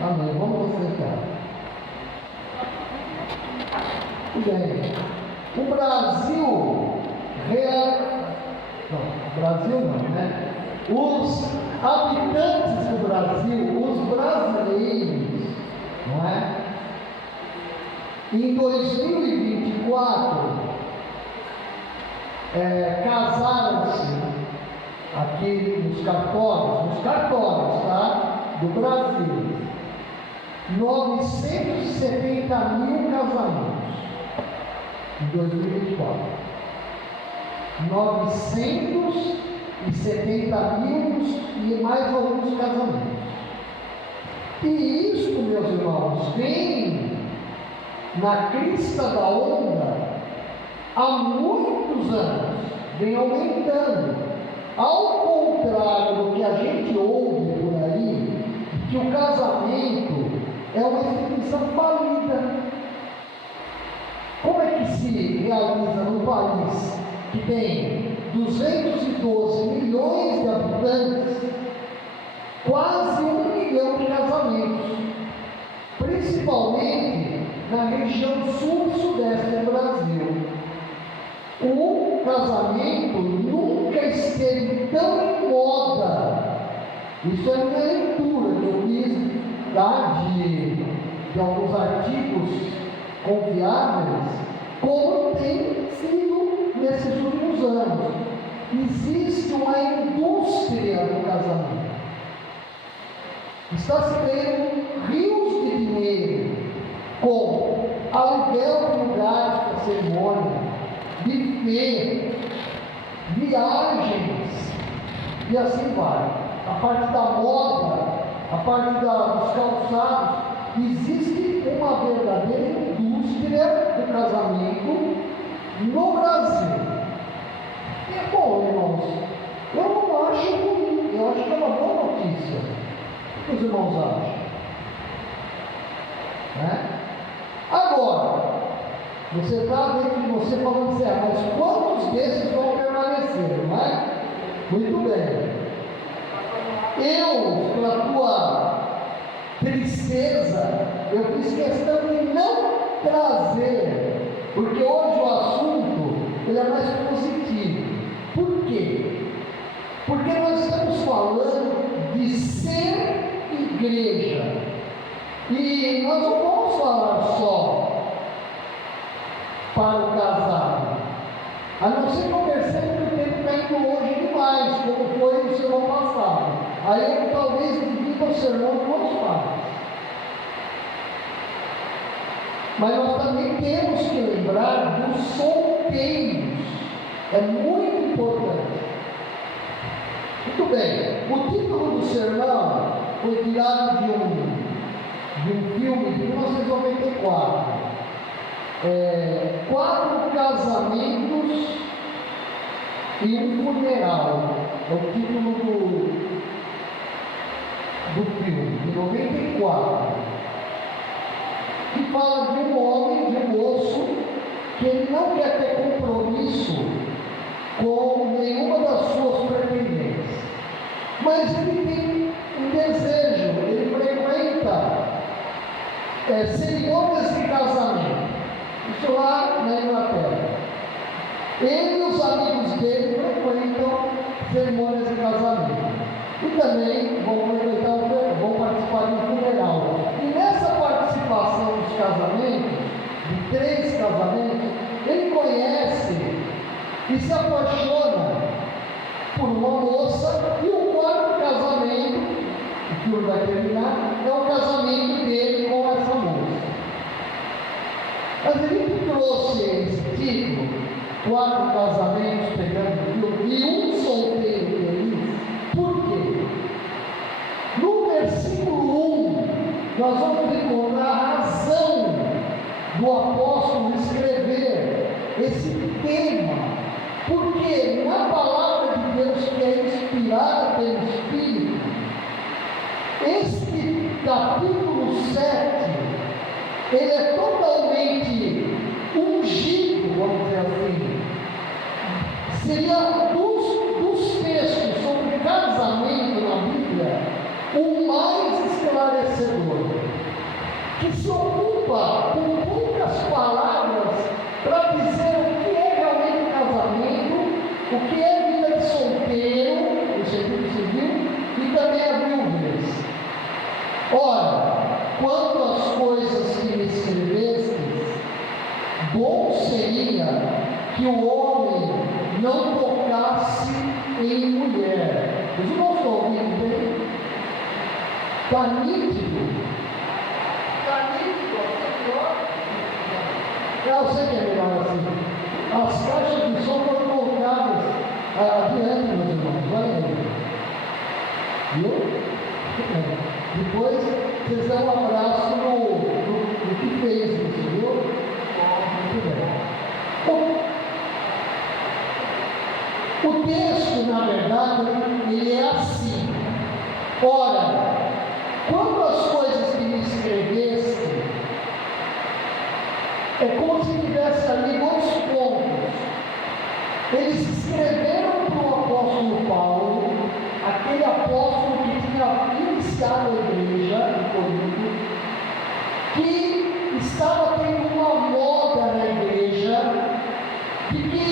Amém. Vamos aceitar. Muito bem. O Brasil Brasil não, né? Os habitantes do Brasil, os brasileiros, não é? Em 2024, casaram-se aqui nos cartórios, tá? Do Brasil, 970 mil casamentos em 2024. 970 mil e mais alguns casamentos. E isso, meus irmãos, vem na crista da onda há muitos anos, vem aumentando. Ao contrário do que a gente ouve por aí, que o casamento é uma instituição falida. Como é que se realiza num país que tem 212 milhões de habitantes, quase 1 milhão de casamentos, principalmente na região sul e sudeste do Brasil? O casamento nunca esteve tão em moda. Isso é minha leitura que eu fiz de alguns artigos confiáveis, como tem sido nesses últimos anos. Existe uma indústria do casamento. Está se ganhando rios de dinheiro com aluguel de lugares para cerimônia, buffet, viagens e assim vai. A parte da moda, a parte dos calçados, existe uma verdadeira indústria do casamento no Brasil. E é bom, irmãos, eu não acho ruim, eu acho que é uma boa notícia. O que os irmãos acham? Né? Agora, você está dentro de você falando assim, mas quantos desses vão permanecer, não é? Muito bem. Eu, pela tua tristeza, eu fiz questão de não trazer, porque hoje o assunto ele é mais positivo. Por quê? Porque nós estamos falando de ser igreja. E nós não vamos falar só para o casado. A não ser que eu perceba que o tempo está indo longe demais, como foi no sermão passado. Aí eu talvez divida o sermão em duas partes. Mas nós também temos que lembrar dos solteiros. É muito importante. Muito bem. O título do sermão foi tirado de um filme de 1994. 4 casamentos e um funeral. É o título do filme, de 94. Que fala de um homem, de um moço, que ele não quer ter compromisso com nenhuma das suas pretendências. Mas ele tem um desejo, ele frequenta cerimônias de casamento. Isso lá na Inglaterra. Ele e os amigos dele frequentam cerimônias de casamento. E também vão participar de um funeral. E nessa participação dos casamentos, de 3 casamentos, ele conhece e se apaixona por uma moça. E o 4º casamento, o filme vai terminar, é o casamento dele com essa moça. Mas ele trouxe esse título, 4 casamentos pegando o filme, e um solteiro feliz. Por quê? No versículo 1, nós vamos encontrar a razão do apóstolo escrever esse tema. Porque na palavra de Deus, que é inspirada pelo Espírito, este capítulo 7, ele é totalmente ungido, vamos dizer assim. Seria dos textos sobre casamento na Bíblia, o mais esclarecedor, que se ocupa com poucas palavras para dizer o que é realmente casamento, o que é vida de solteiro, no sentido civil, e também a viuvez. Ora, quanto às coisas que me escrevestes, bom seria que o homem não tocasse em mulher. Os irmãos estão ouvindo bem? Está nítido? Está nítido? Eu sei que é melhor assim. As caixas de som foram colocadas adiante, meus irmãos. Olha aí. Viu? Depois vocês dão um abraço no que fez isso, viu? Muito bem. O texto, na verdade, ele é assim. Ora, quanto às coisas que me escreveste, é como se tivesse ali 2 pontos. Eles escreveram para o apóstolo Paulo, aquele apóstolo que tinha iniciado a igreja em Corinto, que estava tendo uma moda na igreja, de que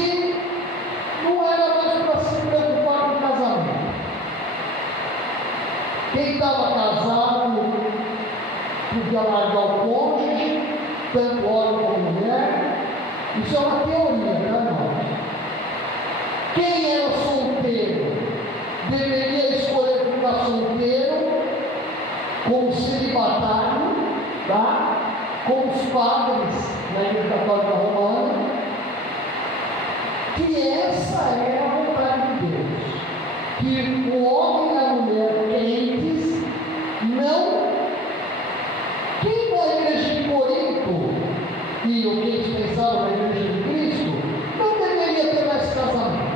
não era mais para se preocupar com o casamento. Quem estava casado podia largar o cônjuge, tanto homem como mulher. Isso é uma teoria, tá, irmão? Quem era solteiro deveria escolher ficar solteiro, como celibatário, tá? Como os padres na Igreja Católica Romana, que essa é a vontade de Deus, que o homem e a mulher crentes não. Quem na Igreja de Corinto e o que eles pensavam na Igreja de Cristo, não deveria ter mais casamento.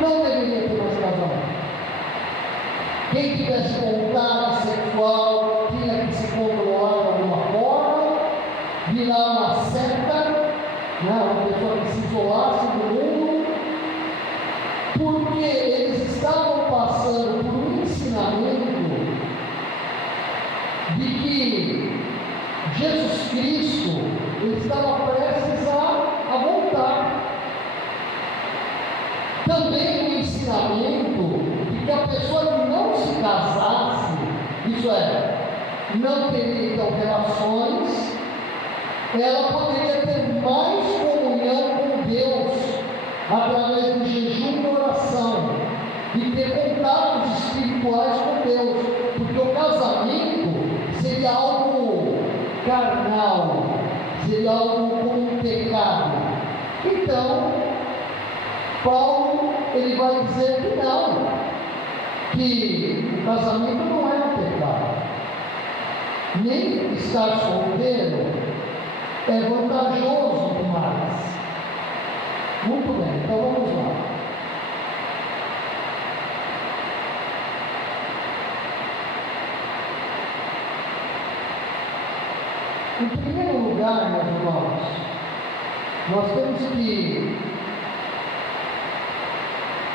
Não deveria ter mais casamento. Quem tivesse contato sexual tinha que se controlar de alguma forma, virar uma seta, né? Uma pessoa que se isolasse do mundo, porque eles estavam passando por um ensinamento de que Jesus Cristo ele estava prestes a voltar. Também o ensinamento de que a pessoa que não se casasse, isso é, não teria então relações, ela poderia ter mais comunhão com Deus através do jejum e oração e ter contatos espirituais com Deus, porque o casamento seria algo carnal, seria algo como um pecado. Então, Paulo ele vai dizer que não, que o casamento não é um pecado, nem estar solteiro é vantajoso demais. Muito bem, então vamos lá. Em primeiro lugar, meus irmãos, nós temos que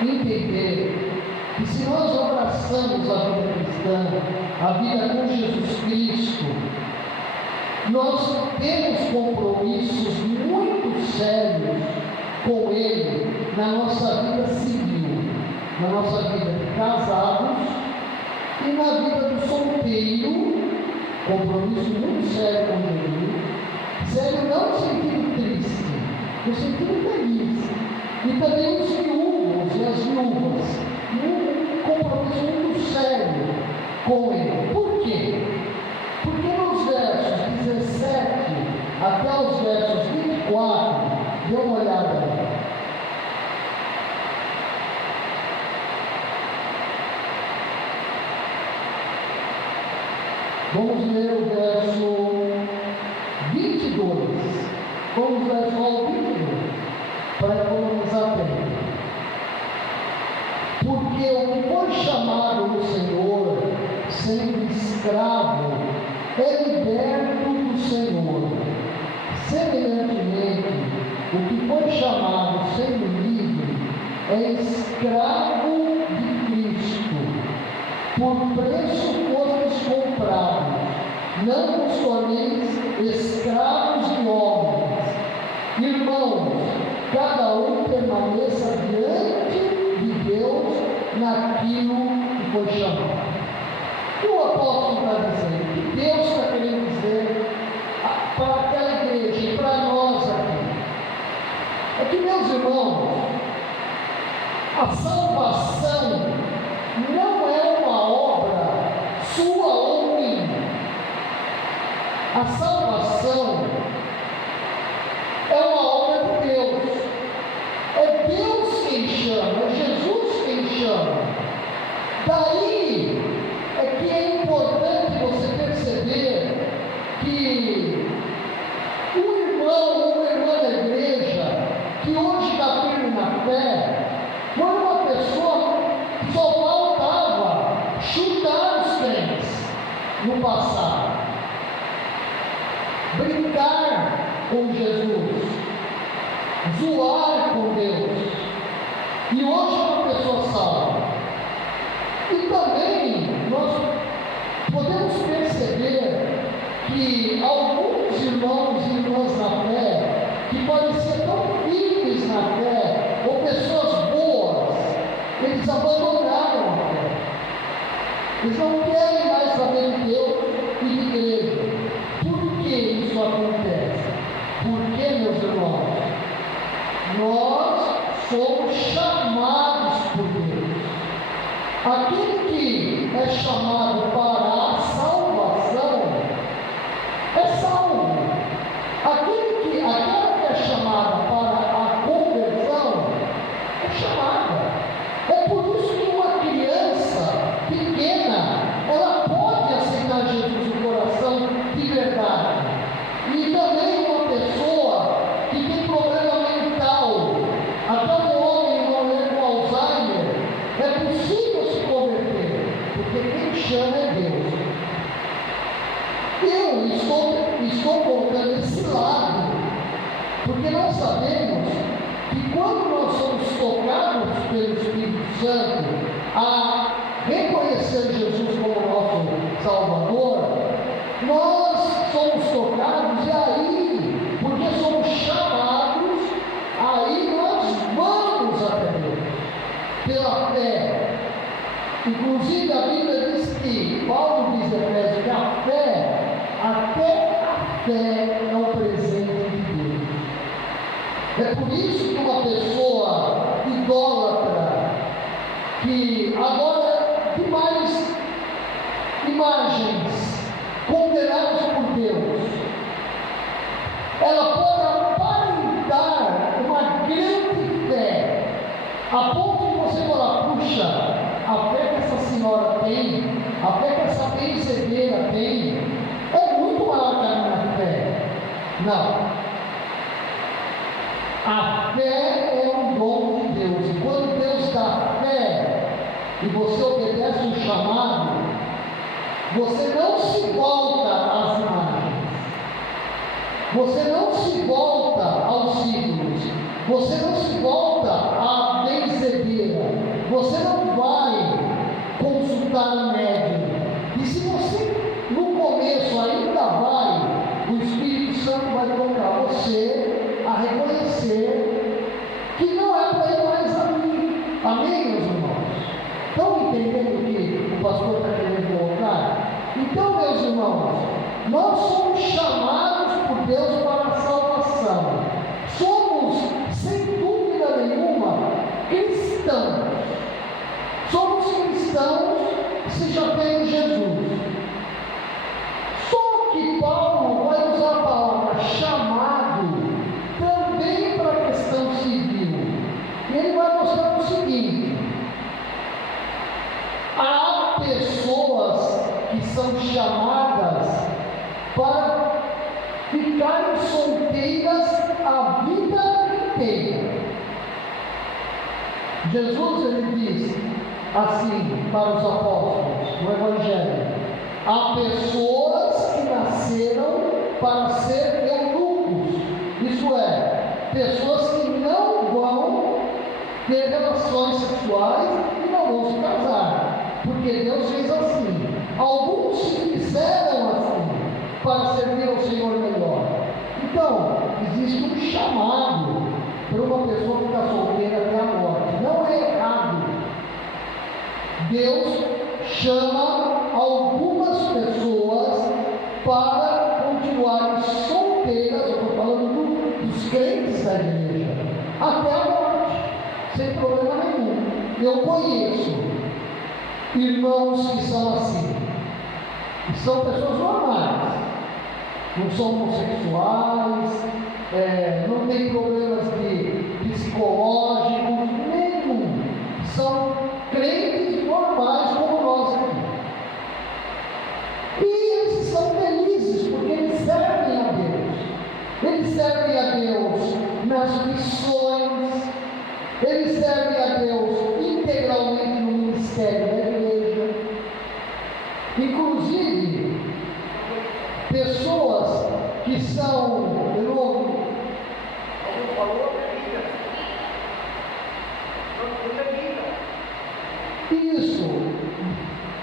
entender que se nós abraçamos a vida cristã, a vida com Jesus Cristo, nós temos compromissos muito sérios com Ele na nossa vida civil, na nossa vida de casados e na vida do solteiro, compromisso muito sério com Ele, sério não no sentido triste, no sentido feliz, e também os viúvos e as viúvas, um compromisso muito sério com Ele. Por quê? Porque nos versos 17 até os versos 24, dê uma olhada aí. Vamos ler o verso 22. Vamos ler só o 22, para economizar tempo. Porque o que foi chamado no Senhor, sendo escravo, é liberto do Senhor. Semelhantemente, o que foi chamado sendo livre, é escravo de Cristo. Por preço fostes comprados, não vos torneis escravos de homens. Irmãos, cada um permaneça diante de Deus naquilo que foi chamado. E o apóstolo está dizendo, o que Deus está querendo dizer para aquela igreja e para nós aqui? É que, meus irmãos, a salvação não é uma obra sua ou minha. A salvação é uma obra de Deus. É Deus quem chama, é Jesus quem chama. Daí é que é importante você perceber que um irmão ou uma irmã da igreja que hoje está firme na fé, foi uma pessoa que só faltava chutar os crentes no passado, brincar com Jesus, zoar com Deus, e hoje é uma pessoa salva. E também nós podemos perceber que alguns irmãos e irmãs na fé, que podem ser tão firmes na fé, ou pessoas boas, eles abandonaram a fé. Eles não querem mais saber de Deus e de igreja. Por que isso acontece? sabemos que quando nós somos tocados pelo Espírito Santo a reconhecer Jesus como nosso Salvador, nós somos tocados e aí, porque somos chamados, aí nós vamos até Deus, pela fé. Inclusive a Bíblia diz que, Paulo diz em Efésios, que a fé, até a fé é um presente de Deus. É por isso que uma pessoa idólatra, que adora demais imagens condenadas por Deus, ela pode aparentar uma grande fé, a ponto de você falar, puxa, a fé que essa senhora tem, a fé que essa benzedeira tem, é muito maior que a minha fé. Não. A fé é um dom de Deus, e quando Deus dá fé, e você obedece o chamado, você não se volta às imagens, você não se volta aos ídolos, você não se volta à benzedeira, você não vai consultar o médium. E se você no começo ainda vai, o Espírito Santo vai tocar você a reconhecer que não é para ir mais ali. Amém, meus irmãos? Estão entendendo o que o pastor está querendo colocar? Então, meus irmãos, nós somos chamados por Deus para a salvação. Somos, sem dúvida nenhuma, cristãos. Somos cristãos se já temos Jesus. Só que Paulo vai usar a palavra chamado também para a questão civil. E ele vai mostrar o seguinte: há pessoas que são chamadas para ficarem solteiras a vida inteira. Jesus, ele diz assim para os apóstolos no Evangelho: há pessoas que nasceram para ser eunucos, isso é, pessoas que não vão ter relações sexuais e não vão se casar, porque Deus fez assim. Alguns se fizeram assim para servir ao Senhor melhor. Então, existe um chamado para uma pessoa ficar solteira até a morte. Não é errado. Deus chama algumas pessoas para continuarem solteiras, eu estou falando dos crentes da igreja, até a morte, sem problema nenhum. Eu conheço irmãos que são assim, que são pessoas normais, não são homossexuais, não tem problemas psicológicos nenhum, são crentes normais como nós aqui. E eles são felizes porque eles servem a Deus. Eles servem a Deus nas missões, eles servem a Deus integralmente no ministério da igreja. Inclusive, pessoas que são, de novo, alguém falou, isso,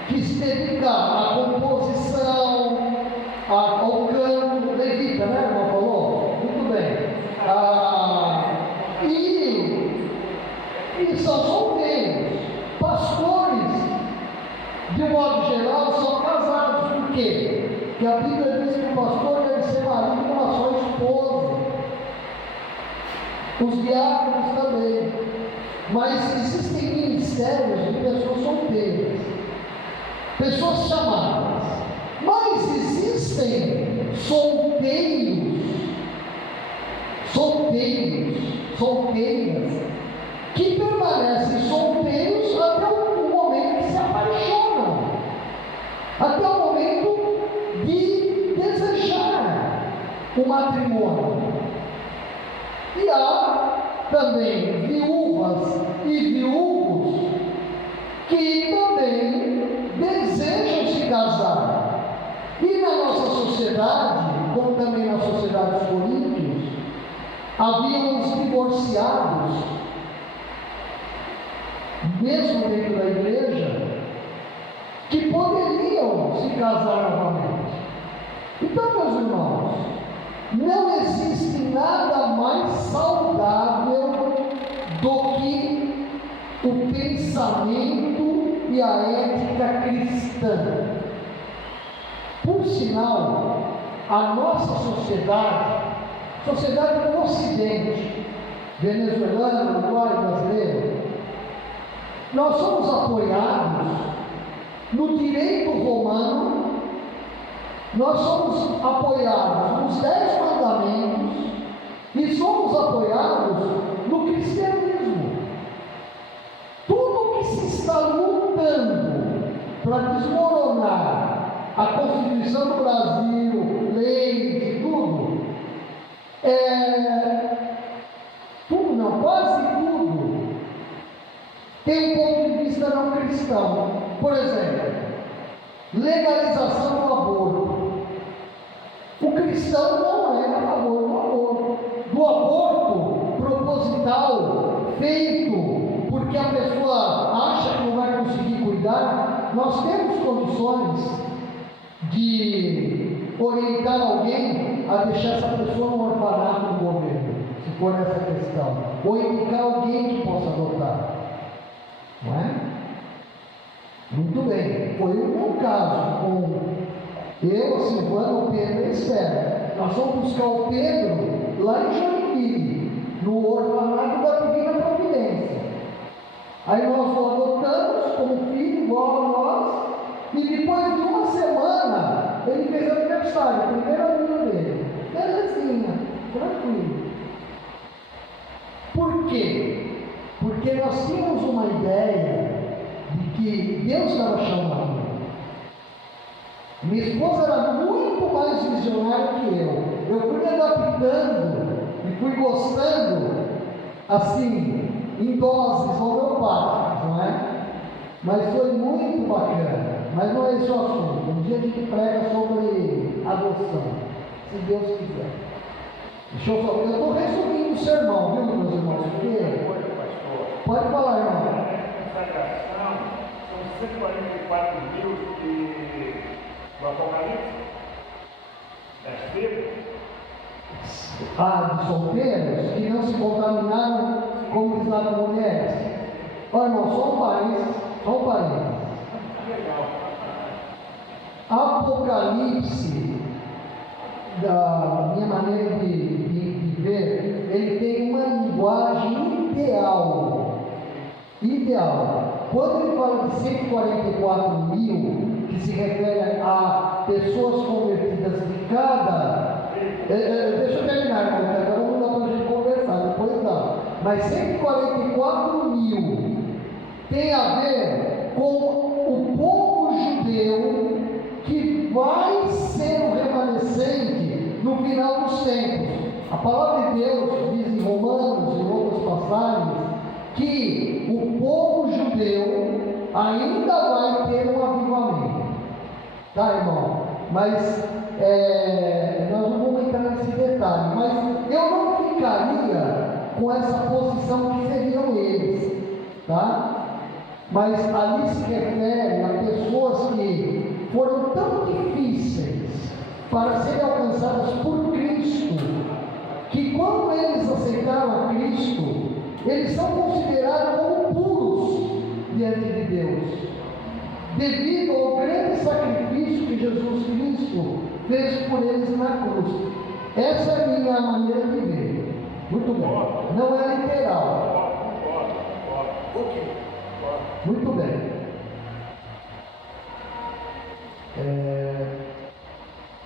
que se dedica à composição, ao canto, levita, né, irmão? Falou? Muito bem. E são solteiros. Pastores, de um modo geral, são casados. Por quê? Porque a Bíblia diz que o pastor deve ser marido com a sua esposa. Os diáconos também. Mas existem ministérios de pessoas solteiras, pessoas chamadas, mas existem solteiras, que permanecem solteiros até o momento que se apaixonam, até o momento de desejar o matrimônio. E há também viúvas e viúvos que também desejam se casar. E na nossa sociedade, como também na sociedade dos coríntios, Havia os divorciados, mesmo dentro da igreja, que poderiam se casar novamente. Então, meus irmãos, não existe nada mais saudável do que o pensamento e a ética cristã. Por sinal, a nossa sociedade do Ocidente, venezuelano, uruguaio, brasileiro, nós somos apoiados no direito romano, nós somos apoiados nos 10 mandamentos e somos apoiados no cristianismo. Tudo que se está lutando para desmoronar a Constituição do Brasil, leis e tudo, quase tudo, tem um ponto de vista não cristão. Por exemplo, legalização do aborto. O cristão não é a favor do aborto proposital, feito porque a pessoa acha que não vai conseguir cuidar. Nós temos condições de orientar alguém a deixar essa pessoa no orfanato do governo, se for essa questão, ou indicar alguém que possa adotar, não é? Muito bem, foi o meu caso com eu, a Silvana, o Pedro e a Esther. Nós fomos buscar o Pedro lá em Joinville, no orfanato da Divina Providência. Aí nós o adotamos como filho, igual a nós, e depois de uma semana ele fez aniversário, a primeira ano dele. Belezinha, tranquilo. Por quê? Porque nós tínhamos uma ideia de que Deus estava chamando. Minha esposa era muito mais visionária que eu. Eu fui me adaptando e fui gostando, assim, em doses homeopáticas, não é? Mas foi muito bacana. Mas não é esse o assunto. Um dia a gente prega sobre adoção, se Deus quiser. Deixa eu só. Eu estou resumindo o sermão, viu, meus irmãos? Porque... Pode falar, irmão. Consagração são 144 mil do Apocalipse? Das tribos? De solteiros que não se contaminaram como diz lá das mulheres. Olha, irmão, só um parênteses. Apocalipse, da minha maneira de ver, ele tem uma linguagem ideal. Quando ele fala de 144 mil, que se refere a pessoas convertidas de cada... deixa eu terminar, irmão, agora não dá para a gente conversar, depois dá. Mas 144 mil tem a ver com o povo judeu que vai ser o remanescente no final dos tempos. A palavra de Deus diz em Romanos e em outras passagens que o povo judeu ainda vai ter um avivamento. Tá, irmão? Mas nós não vamos entrar nesse detalhe. Mas eu não ficaria com essa posição que seriam eles. Tá? Mas ali se refere a pessoas que foram tão difíceis para serem alcançadas por Cristo, que quando eles aceitaram a Cristo, eles são considerados como puros diante de Deus, devido ao grande sacrifício que Jesus Cristo fez por eles na cruz. Essa é a minha maneira de ver. Muito bem. Não é literal. Muito bem.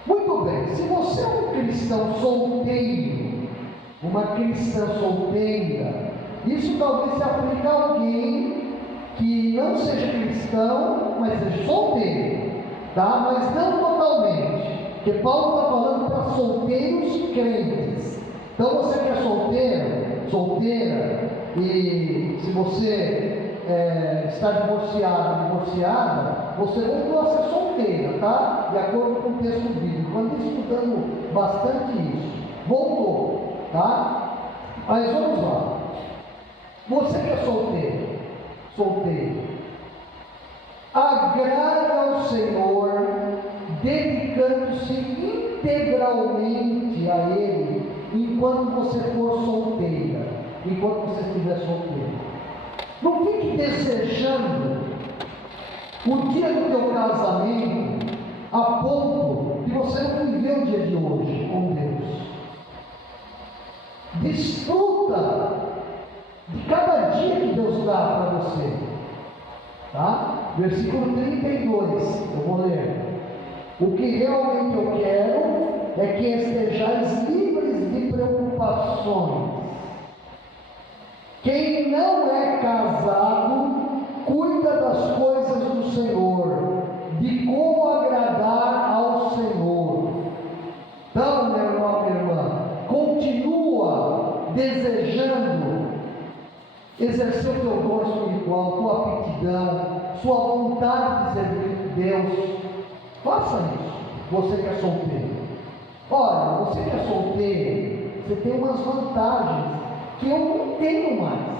Muito bem. Se você é um cristão solteiro, uma cristã solteira, isso talvez se aplique a alguém que não seja cristão, mas seja solteiro, tá? Mas não totalmente, porque Paulo está falando para solteiros crentes. Então você que é solteiro, solteira, e se você está divorciada, você voltou a ser solteira, tá? De acordo com o texto bíblico. Quando estudando bastante isso, voltou, tá? Mas vamos lá. Você que é solteiro, agrada ao Senhor, dedicando-se integralmente a Ele, enquanto você for solteira, enquanto você estiver solteiro. Não fique desejando o dia do teu casamento a ponto de você não viver o dia de hoje com Deus. Desfruta de cada dia que Deus dá para você. Tá? Versículo 32, eu vou ler. O que realmente eu quero é que estejais livres de preocupações. Quem não é casado, cuida das coisas do Senhor, de como agradar ao Senhor. Então, meu irmão, minha irmã, continua desejando exercer o teu dom espiritual, tua aptidão, sua vontade de servir Deus. Faça isso, você que é solteiro. Olha, você que é solteiro, você tem umas vantagens que eu não tenho mais.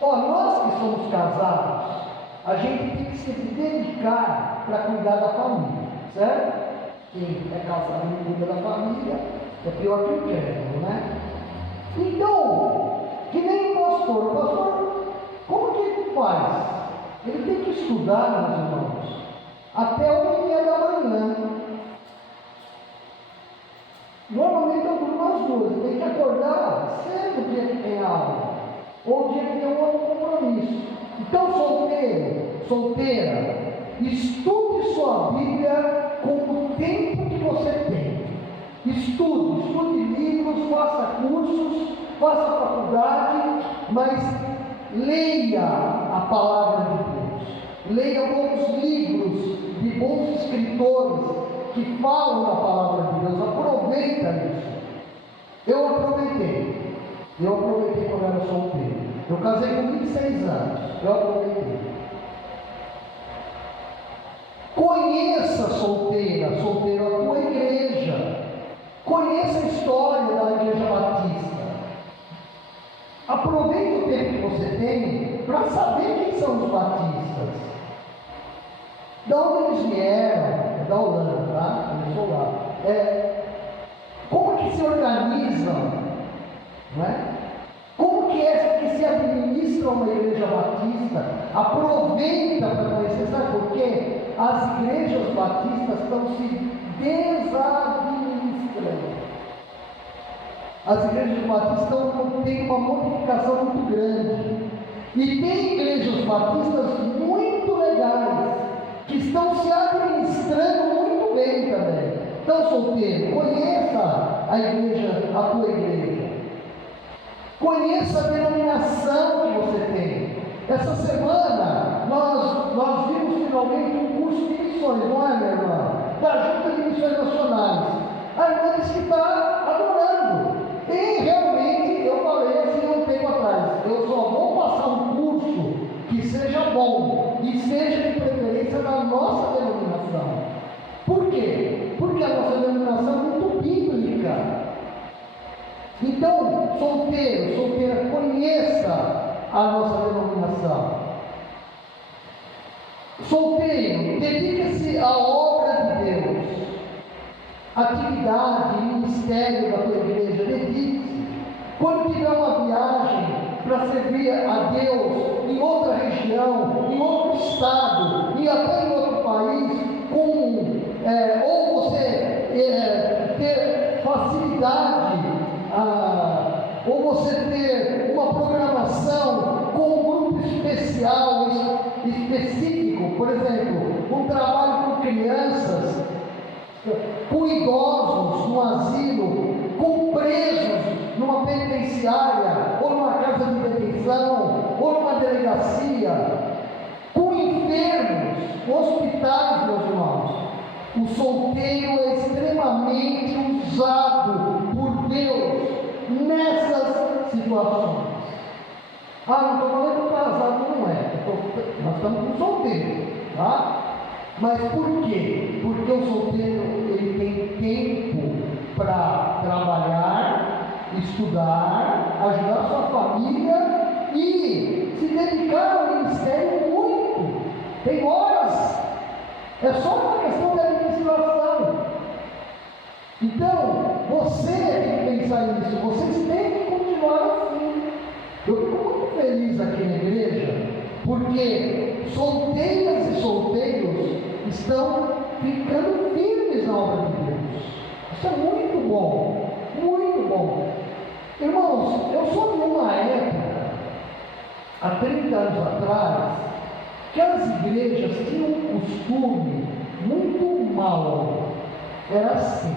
Ó, nós que somos casados, a gente tem que se dedicar para cuidar da família, certo? Quem é casado e não cuida da família é pior que o incrédulo, né? Então, que nem o pastor, como que ele faz? Ele tem que estudar, meus irmãos, até 1h30 da manhã. Normalmente eu durmo às 2h, tem que acordar cedo o dia que tem aula, ou o dia que tem um outro compromisso. Então, solteira, estude sua Bíblia com o tempo que você tem. Estude livros, faça cursos, faça faculdade, mas leia a palavra de Deus. Leia bons livros de bons escritores que falam da palavra de Deus. Aproveita isso. Eu aproveitei quando era solteiro. Eu casei com 26 anos. Eu aproveitei. Conheça, solteira, a tua igreja. Conheça a história da Igreja Batista. Aproveite o tempo que você tem para saber quem são os batistas. Da onde eles vieram? É da Holanda, tá? Eu sou lá. Como que se organizam? Não é? Como que é que se administra uma igreja batista? Aproveita para conhecer, sabe por quê? As igrejas batistas estão se desadministrando. As igrejas batistas têm uma modificação muito grande. E tem igrejas batistas muito legais, que estão se administrando muito bem também. Então, solteiro, conheça a igreja, a tua igreja. Conheça a denominação que você tem. Essa semana nós vimos finalmente um curso de missões, não é, minha irmã? Da Junta de Missões Nacionais. A irmã disse que está adorando. E realmente, eu falei assim há um tempo atrás, eu só vou passar um curso que seja bom e seja de preferência da nossa denominação. Por quê? Porque a nossa denominação é muito bíblica. Então, solteira, conheça a nossa denominação. Solteiro, dedique-se à obra de Deus. Atividade, ministério da tua igreja, dedique-se. Quando tiver uma viagem para servir a Deus em outra região, em outro estado, e até em outro país, ou você ter facilidade, ou você ter uma programação com um grupo especial, específico, por exemplo, um trabalho com crianças, com idosos no asilo, com presos numa penitenciária, ou numa casa de detenção, ou numa delegacia, com enfermos, hospitais, meus irmãos. O solteiro é extremamente usado por Deus nessas situações. Não estou falando que o casado não é, nós estamos com o solteiro, tá? Mas por quê? Porque o solteiro ele tem tempo para trabalhar estudar, ajudar sua família e se dedicar ao ministério muito. Tem horas, é só uma questão de administração. Então, você tem que pensar nisso, vocês têm que continuar assim. Eu fico muito feliz aqui na igreja, porque solteiras e solteiros estão ficando firmes na obra de Deus. Isso é muito bom, muito bom. Irmãos, eu sou de uma época, há 30 anos atrás, que as igrejas tinham um costume muito mau. Era assim.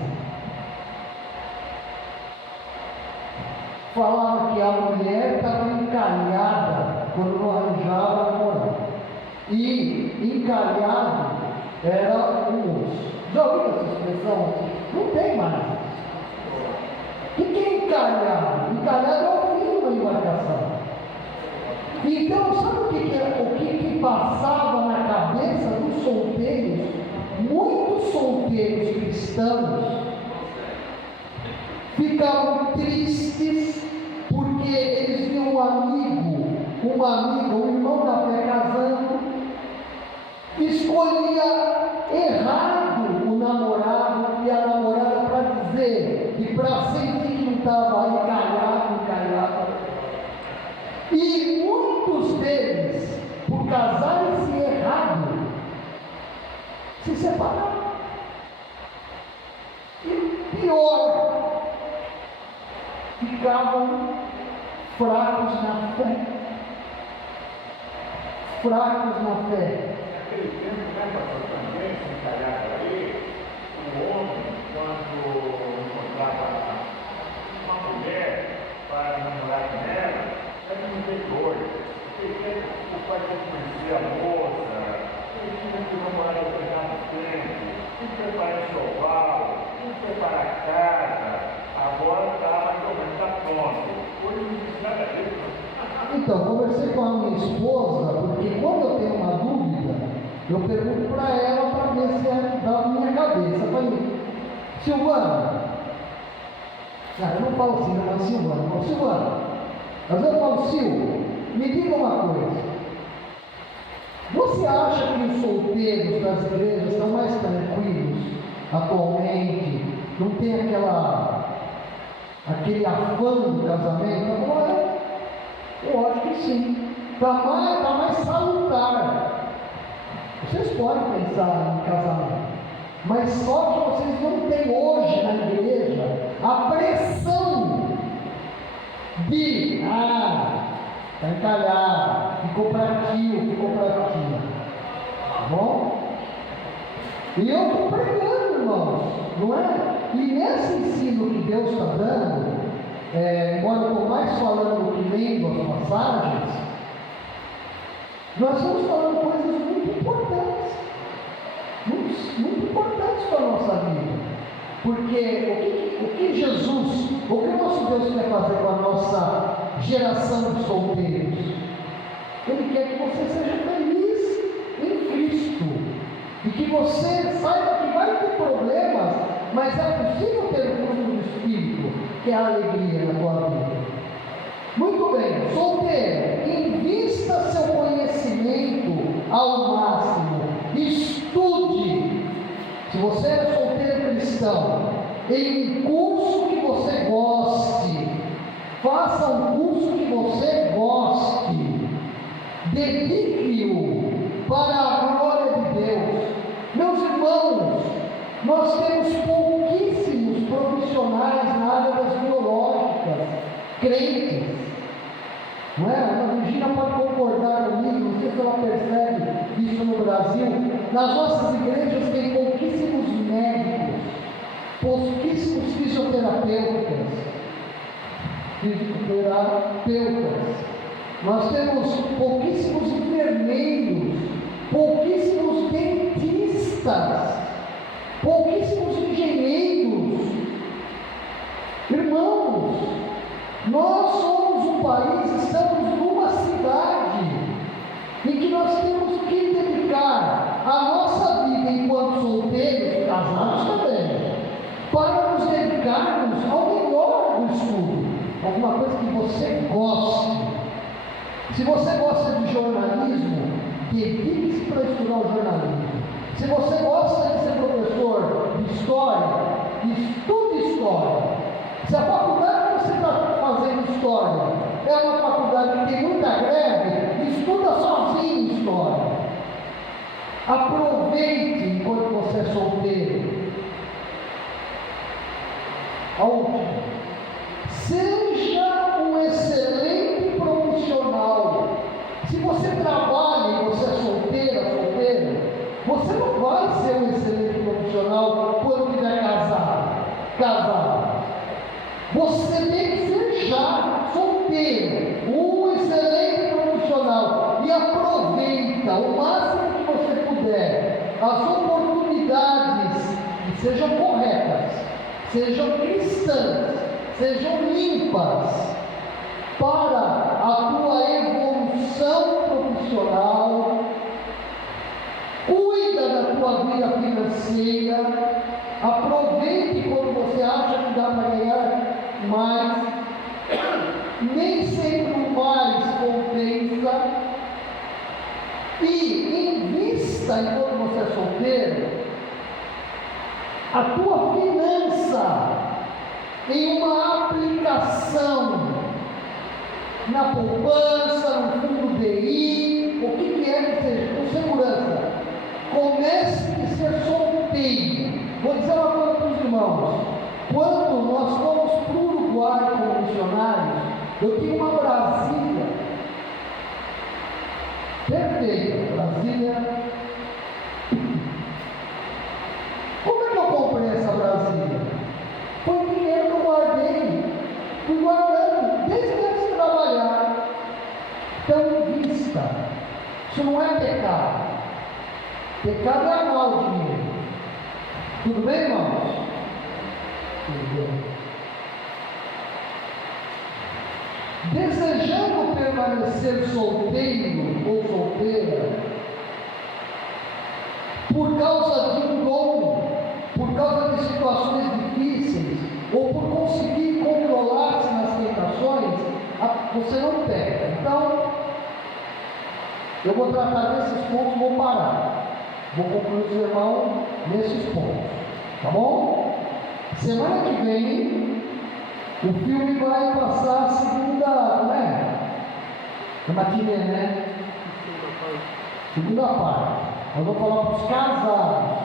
Falava que a mulher estava encalhada quando não arranjava namorado. E encalhado era o moço. Já ouviu essa expressão? Não tem mais. O que é encalhado? Encalhado é o fim de uma embarcação. Então, sabe o que passava na cabeça dos solteiros? Muitos solteiros cristãos ficavam tristes porque eles viam um amigo, uma amiga, um irmão da fé casando, escolhia errado o namorado e a namorada para dizer e para sentir que não estava encalhado. E muitos deles, por casarem-se errado, se separaram. E pior, ficavam fracos na fé. Fracos na fé. Naquele tempo, pastor, também, se encalhava aí, o homem, quando encontrava uma mulher para namorar com ela, era um interior. O pai tinha que conhecer a moça, ele tinha que namorar o no tempo, tinha que preparar enxoval, tinha que preparar a casa. Agora está mais ou menos pronto. Hoje não existe nada disso. Então, conversei com a minha esposa, porque quando eu tenho uma dúvida, eu pergunto para ela para ver se é da minha cabeça. Eu falei, Silvana, eu não falo assim, eu falo Silvana, eu falo Silvana. Às vezes eu falo, Sil, me diga uma coisa. Você acha que os solteiros das igrejas estão mais tranquilos atualmente? Não tem aquele afã do casamento? Agora, eu acho que sim. Está mais salutar. Vocês podem pensar em casamento, mas só que vocês não têm hoje na igreja a pressão de está encalhado, ficou para aqui. Tá bom? E eu estou pregando, irmãos, não é? E nesse ensino que Deus está dando, embora eu estou mais falando do que lendo as passagens, nós estamos falando coisas muito importantes, muito importantes para a nossa vida. Porque o que Jesus, o que o nosso Deus quer fazer com a nossa geração de solteiros? Ele quer que você seja feliz em Cristo. E que você saiba que vai ter problemas, mas é possível ter o fruto do Espírito, que é a alegria na tua vida. Muito bem, solteiro, invista seu conhecimento ao máximo, estude. Se você é solteiro cristão, em um curso que você goste, faça um curso que você goste, dedique-o para a glória de Deus. Meus irmãos, nós temos pouquíssimos profissionais na área das biológicas, crentes. Não é? A Virgínia pode concordar comigo, não sei se ela percebe isso no Brasil. Nas nossas igrejas tem pouquíssimos médicos, pouquíssimos fisioterapeutas. Nós temos pouquíssimos enfermeiros, pouquíssimos dentistas, pouquíssimos engenheiros. Irmãos, nós somos um país, estamos numa cidade em que nós temos que dedicar a nossa vida enquanto solteiros, casados também, para nos dedicarmos ao melhor do estudo. Se você gosta de jornalismo, dedique-se para estudar o jornalismo. Se você gosta de ser professor de história, estude história. Se a faculdade que você está fazendo história é uma faculdade que tem muita greve, estuda sozinho história. Aproveite enquanto você é solteiro. A última. Seja um excelente profissional. Se você trabalha e você é solteiro, você não vai ser um excelente profissional quando estiver casado. Você tem que ser já solteiro, um excelente profissional, e aproveita o máximo que você puder as oportunidades, que sejam corretas, sejam cristãs, sejam limpas, para a tua evolução profissional. Cuida da tua vida financeira. Aproveite quando você acha que dá para ganhar mais. Nem sempre o mais compensa. E invista, enquanto você é solteiro, a tua finança em uma aplicação na poupança, no fundo DI, o que é que seja, com segurança. Comece a ser solteiro. Vou dizer uma coisa para os irmãos: quando nós fomos para o Uruguai como missionários, eu tinha uma Brasília perfeita. Brasília. Como é que eu comprei essa Brasília? Foi dinheiro que eu guardei, fui guardando desde antes de trabalhar. Então, invista. Isso não é pecado. Pecado é amar o dinheiro. Tudo bem, irmãos? Tudo bem. Desejando permanecer solteiro ou solteira, por causa de um dom, por causa de situações difíceis, ou por conseguir controlar-se nas tentações, você não peca. Então, eu vou tratar desses pontos, vou parar. Vou concluir os irmãos nesses pontos, tá bom? Semana que vem, o filme vai passar a segunda, né? É matinê, né? Segunda parte. Nós vamos falar para os casados.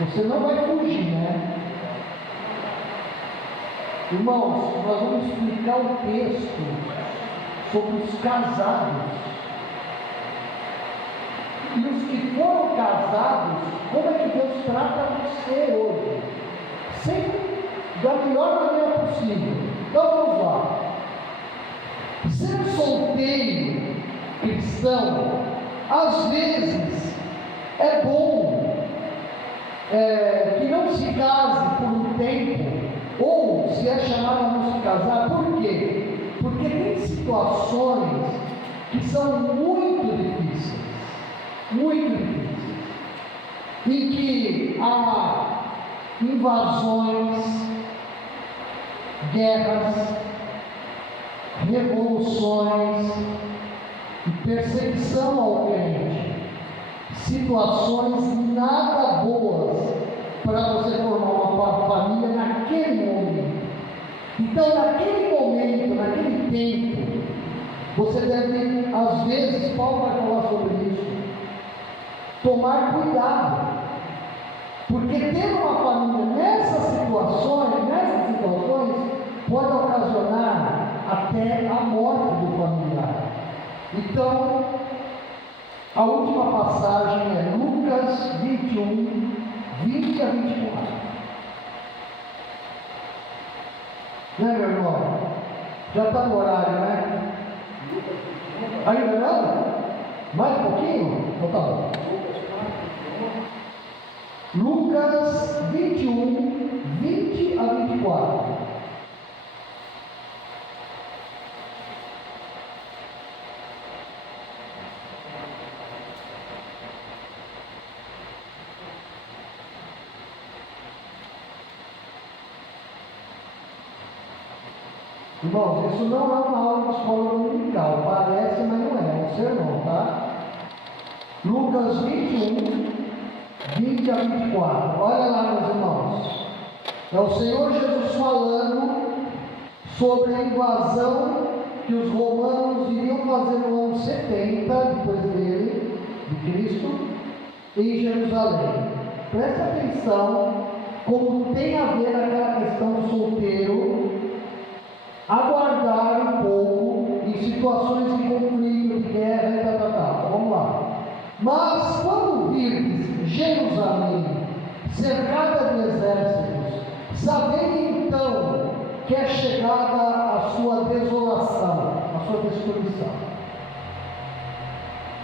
Você não vai fugir, né? Irmãos, nós vamos explicar o texto sobre os casados. E os que foram casados, como é que Deus trata você hoje? Sempre da melhor maneira possível. Então vamos lá. Ser solteiro cristão, às vezes, é bom que não se case por um tempo, ou se é chamado a não se casar. Por quê? Porque tem situações que são muito difíceis, em que há invasões, guerras, revoluções e perseguição ao crente, situações nada boas para você formar uma família naquele momento. Então, naquele momento, naquele tempo, você deve, às vezes, Paulo vai falar sobre isso, tomar cuidado, porque ter uma família nessas situações pode ocasionar até a morte do familiar. Então, a última passagem é Lucas 21, 20 a 24. Né, meu irmão? Já está no horário, né? Ainda não? Mais um pouquinho? Então tá bom. Lucas 21, 20 a 24. Irmãos, isso não é uma aula de escola dominical, parece, mas não é, é um sermão, tá? Lucas 21, 20 a 24, olha lá, meus irmãos, é o Senhor Jesus falando sobre a invasão que os romanos iriam fazer no ano 70, depois dele, de Cristo, em Jerusalém. Presta atenção como tem a ver aquela questão do solteiro aguardar um pouco em situações de conflito, de guerra e tal. Vamos lá. Mas quando virdes Jerusalém cercada de exércitos, sabendo então que é chegada a sua desolação, a sua destruição.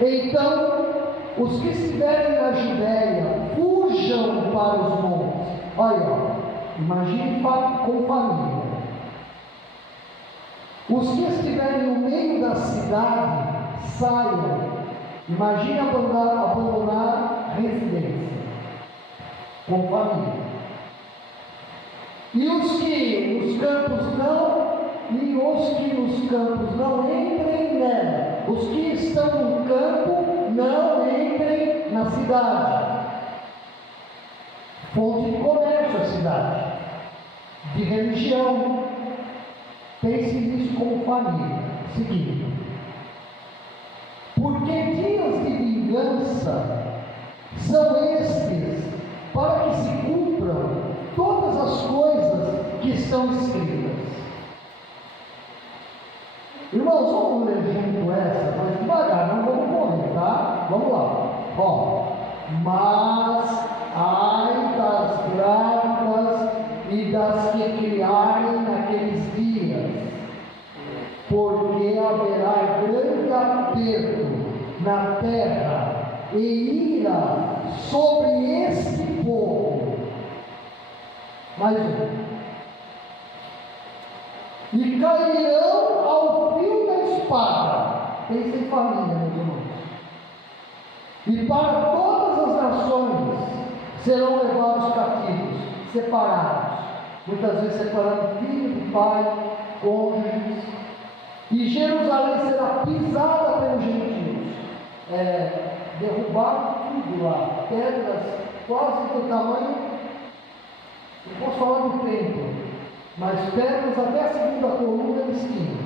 Então, os que estiverem na Judéia, fujam para os montes. Olha, imagine com família. Os que estiverem no meio da cidade, saiam. Imagine abandonar residência, com família. E os que nos campos não entrem nela. Os que estão no campo não entrem na cidade. Fonte de comércio a cidade, de religião. Pense nisso como família. Seguinte. Porque dias de vingança são estes, para que se cumpram todas as coisas que estão escritas. Irmãos, vamos ler junto essa, mas devagar, não vamos correr, tá? Vamos lá. Ó, mas ai das grávidas e das que criarem naqueles dias, porque haverá grande aperto na terra e ira sobre este povo. Mais um. E cairão ao fio da espada. Pense em família, meus irmãos. E para todas as nações serão levados cativos, separados. Muitas vezes separando filho do pai, cônjuges. E Jerusalém será pisada pelos gentios. Derrubaram tudo lá. Pedras quase do tamanho, não posso falar do templo, mas pedras até a segunda coluna eles tinham.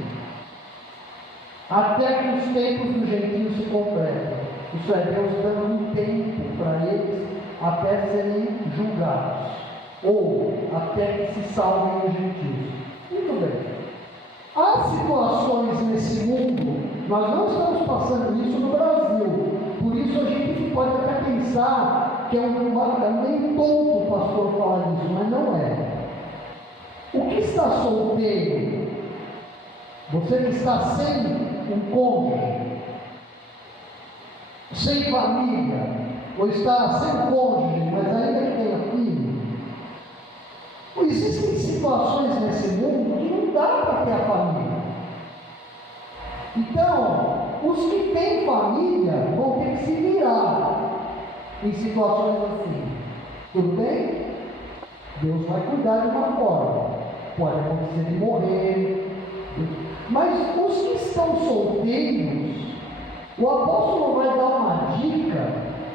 Até que os tempos dos gentios se completam. Isso é Deus dando um tempo para eles até serem julgados. Ou até que se salvem os gentios. Muito bem. Há situações nesse mundo, nós não estamos passando isso no Brasil, por isso a gente pode até pensar que é meio tonto o pastor falar disso, mas não é. O que está solteiro, você que está sem um cônjuge, sem família, ou está sem cônjuge, mas ainda que tenha filho, existem situações nesse mundo que não dá para ter a família. Então, os que têm família vão ter que se virar em situações assim. Tudo bem? Deus vai cuidar de uma forma. Pode acontecer de morrer. Mas os que estão solteiros, o apóstolo vai dar uma dica,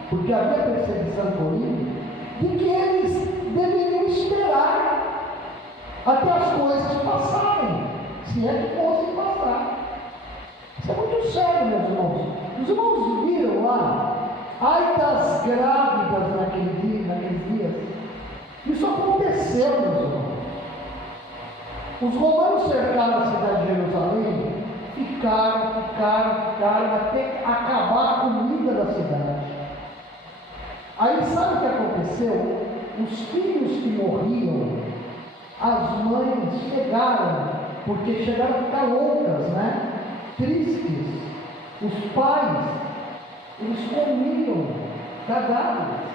porque havia perseguição em Corinto, de que eles deveriam esperar até as coisas passarem, se é que fossem passar. Isso é muito sério, meus irmãos. Os irmãos viram lá, ai das grávidas naqueles dias. Isso aconteceu, meus irmãos. Os romanos cercaram a cidade de Jerusalém, ficaram até acabar a comida da cidade. Aí sabe o que aconteceu? Os filhos que morriam, as mães chegaram, porque chegaram a ficar loucas, né? Tristes. Os pais, eles comiam cadáveres.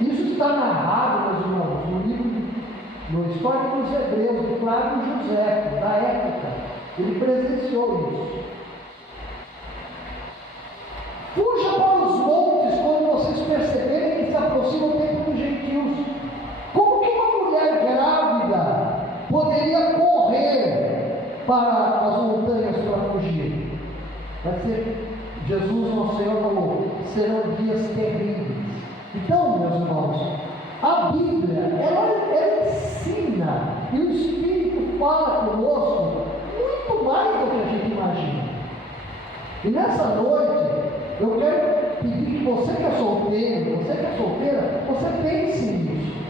Isso está narrado, meus irmãos, no livro, no Histórico dos Hebreus, de Flávio José, da época. Ele presenciou isso. Fuja para os montes quando vocês perceberem que se aproxima o tempo dos gentios. Como que uma mulher grávida Vai ser, Jesus, nosso Senhor, falou, serão dias terríveis. Então, meus irmãos, a Bíblia, ela ensina, e o Espírito fala conosco muito mais do que a gente imagina. E nessa noite, eu quero pedir que você que é solteiro, você que é solteira, você pense nisso.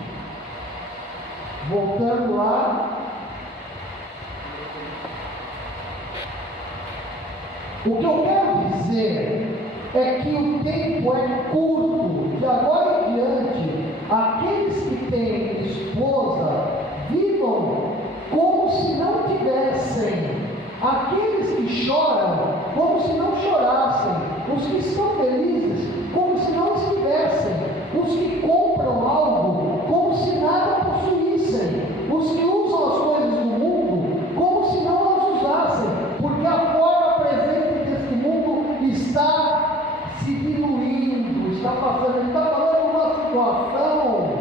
Voltando lá. O que eu quero dizer é que o tempo é curto. De agora em diante, aqueles que têm esposa, vivam como se não tivessem. Aqueles que choram, como se não chorassem. Os que estão felizes, como se não estivessem. Os que compram algo, como se nada possuíssem. Os que usam as coisas do mundo, como se não as usassem. Porque a forma presente deste mundo está se diluindo, está passando. Ele está falando de uma situação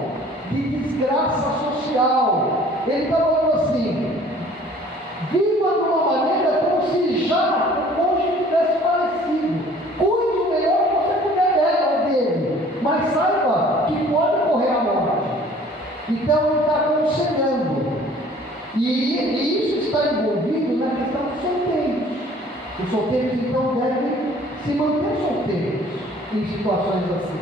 de desgraça social. Ele está falando assim: viva de uma maneira como se já o cônjuge tivesse falecido. Cuide o melhor que você puder dela ou dele, mas saiba que pode correr a morte. Então ele está aconselhando. E isso está envolvido na questão dos solteiros. Os solteiros então devem se manter solteiros em situações assim.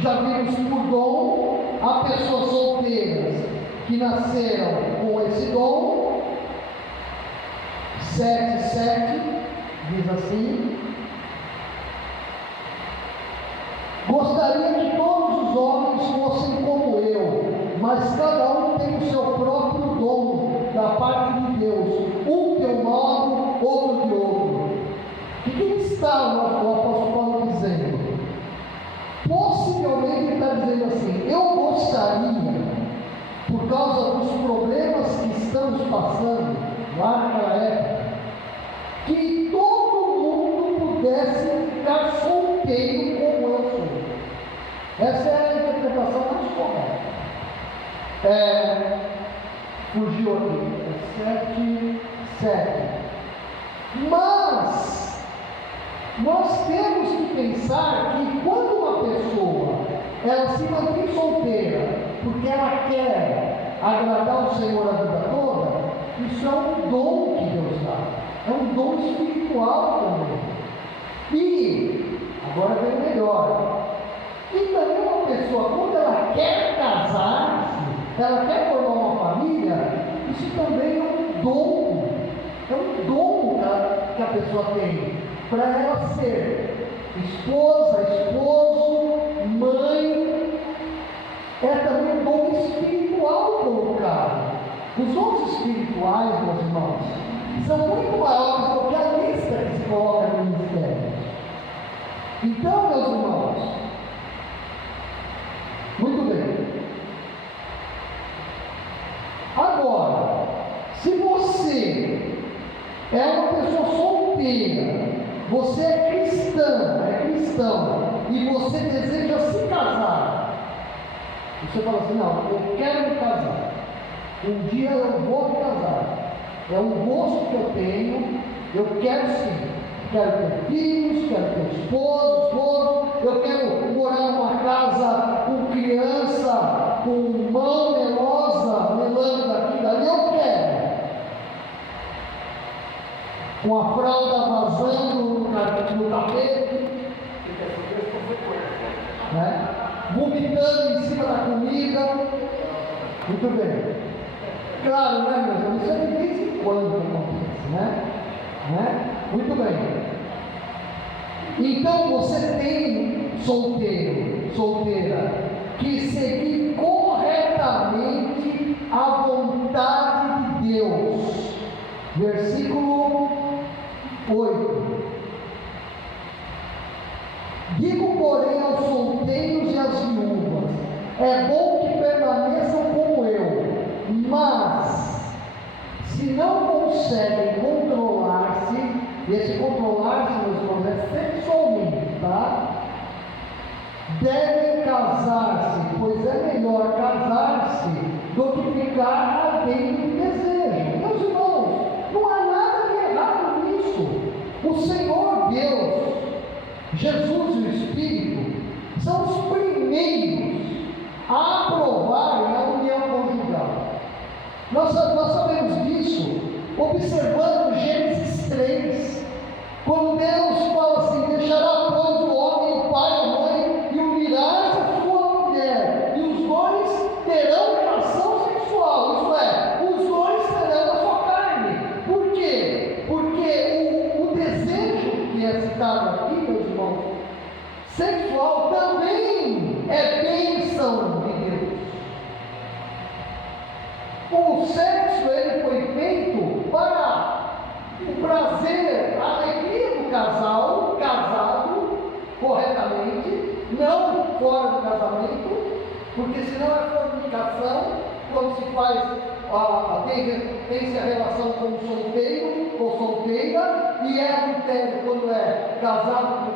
Já vimos por dom, há pessoas solteiras que nasceram com esse dom. 7:7 diz assim: gostaria que todos os homens fossem como eu, mas cada um tem o seu próprio dom da parte de Deus, um de um modo, outro de outro. O que está o apóstolo Paulo dizendo? Possivelmente ele está dizendo assim: eu gostaria, por causa dos problemas que estamos passando lá naquela época, que todo mundo pudesse ficar solteiro como eu sou. Essa é a interpretação mais correta. Fugiu aqui, 7:7. Mas nós temos que pensar que quando uma pessoa ela se mantém solteira porque ela quer agradar o Senhor a vida toda, isso é um dom que Deus dá, é um dom espiritual também. E agora vem melhor. E também uma pessoa, quando ela quer casar-se, ela quer formar uma família, isso também é um dom que a pessoa tem, para ela ser esposa, esposo, mãe. É também um dom espiritual colocado. Os dons espirituais, meus irmãos, são muito maiores do que a lista que se coloca no ministério. Então, meus irmãos, muito bem. Agora, se você é uma pessoa solteira, você é cristão, e você deseja se casar, você fala assim: não, eu quero me casar, um dia eu vou me casar, é um gosto que eu tenho, eu quero sim, quero ter filhos, quero ter esposo, eu quero morar numa casa com criança, com mão melosa, melando daqui e dali, eu quero, com a fralda vazando no tapete, né? Vomitando em cima da comida. Muito bem. Claro, né, meus amigos? Isso é de vez em quando que acontece, né? Muito bem. Então você tem solteira, que seguir corretamente a vontade de Deus. Versículo 8. Digo, porém, aos solteiros e às viúvas: é bom que permaneçam como eu, mas se não conseguem controlar-se, e esse controlar-se, meus irmãos, é sexualmente, tá? Devem casar-se, pois é melhor casar-se do que ficar ardendo de desejo. Meus irmãos, não há nada de errado Deus, Jesus e o Espírito são os primeiros a aprovarem a união conjugal. Nós sabemos disso observando Gênesis 3, quando Deus fala assim: deixará, pois, o homem o pai e a mãe, e unirá-se a sua mulher, e os dois terão relação sexual, isto é, os dois terão a sua carne. Por quê? Porque o desejo que é citado aqui, meus irmãos, sexual, também é bênção de Deus. O sexo, ele foi feito para o prazer, a alegria do casal, casado corretamente, não fora do casamento, porque senão é fornicação, quando se faz, tem-se a relação com o solteiro ou solteira, e é adultério quando é casado com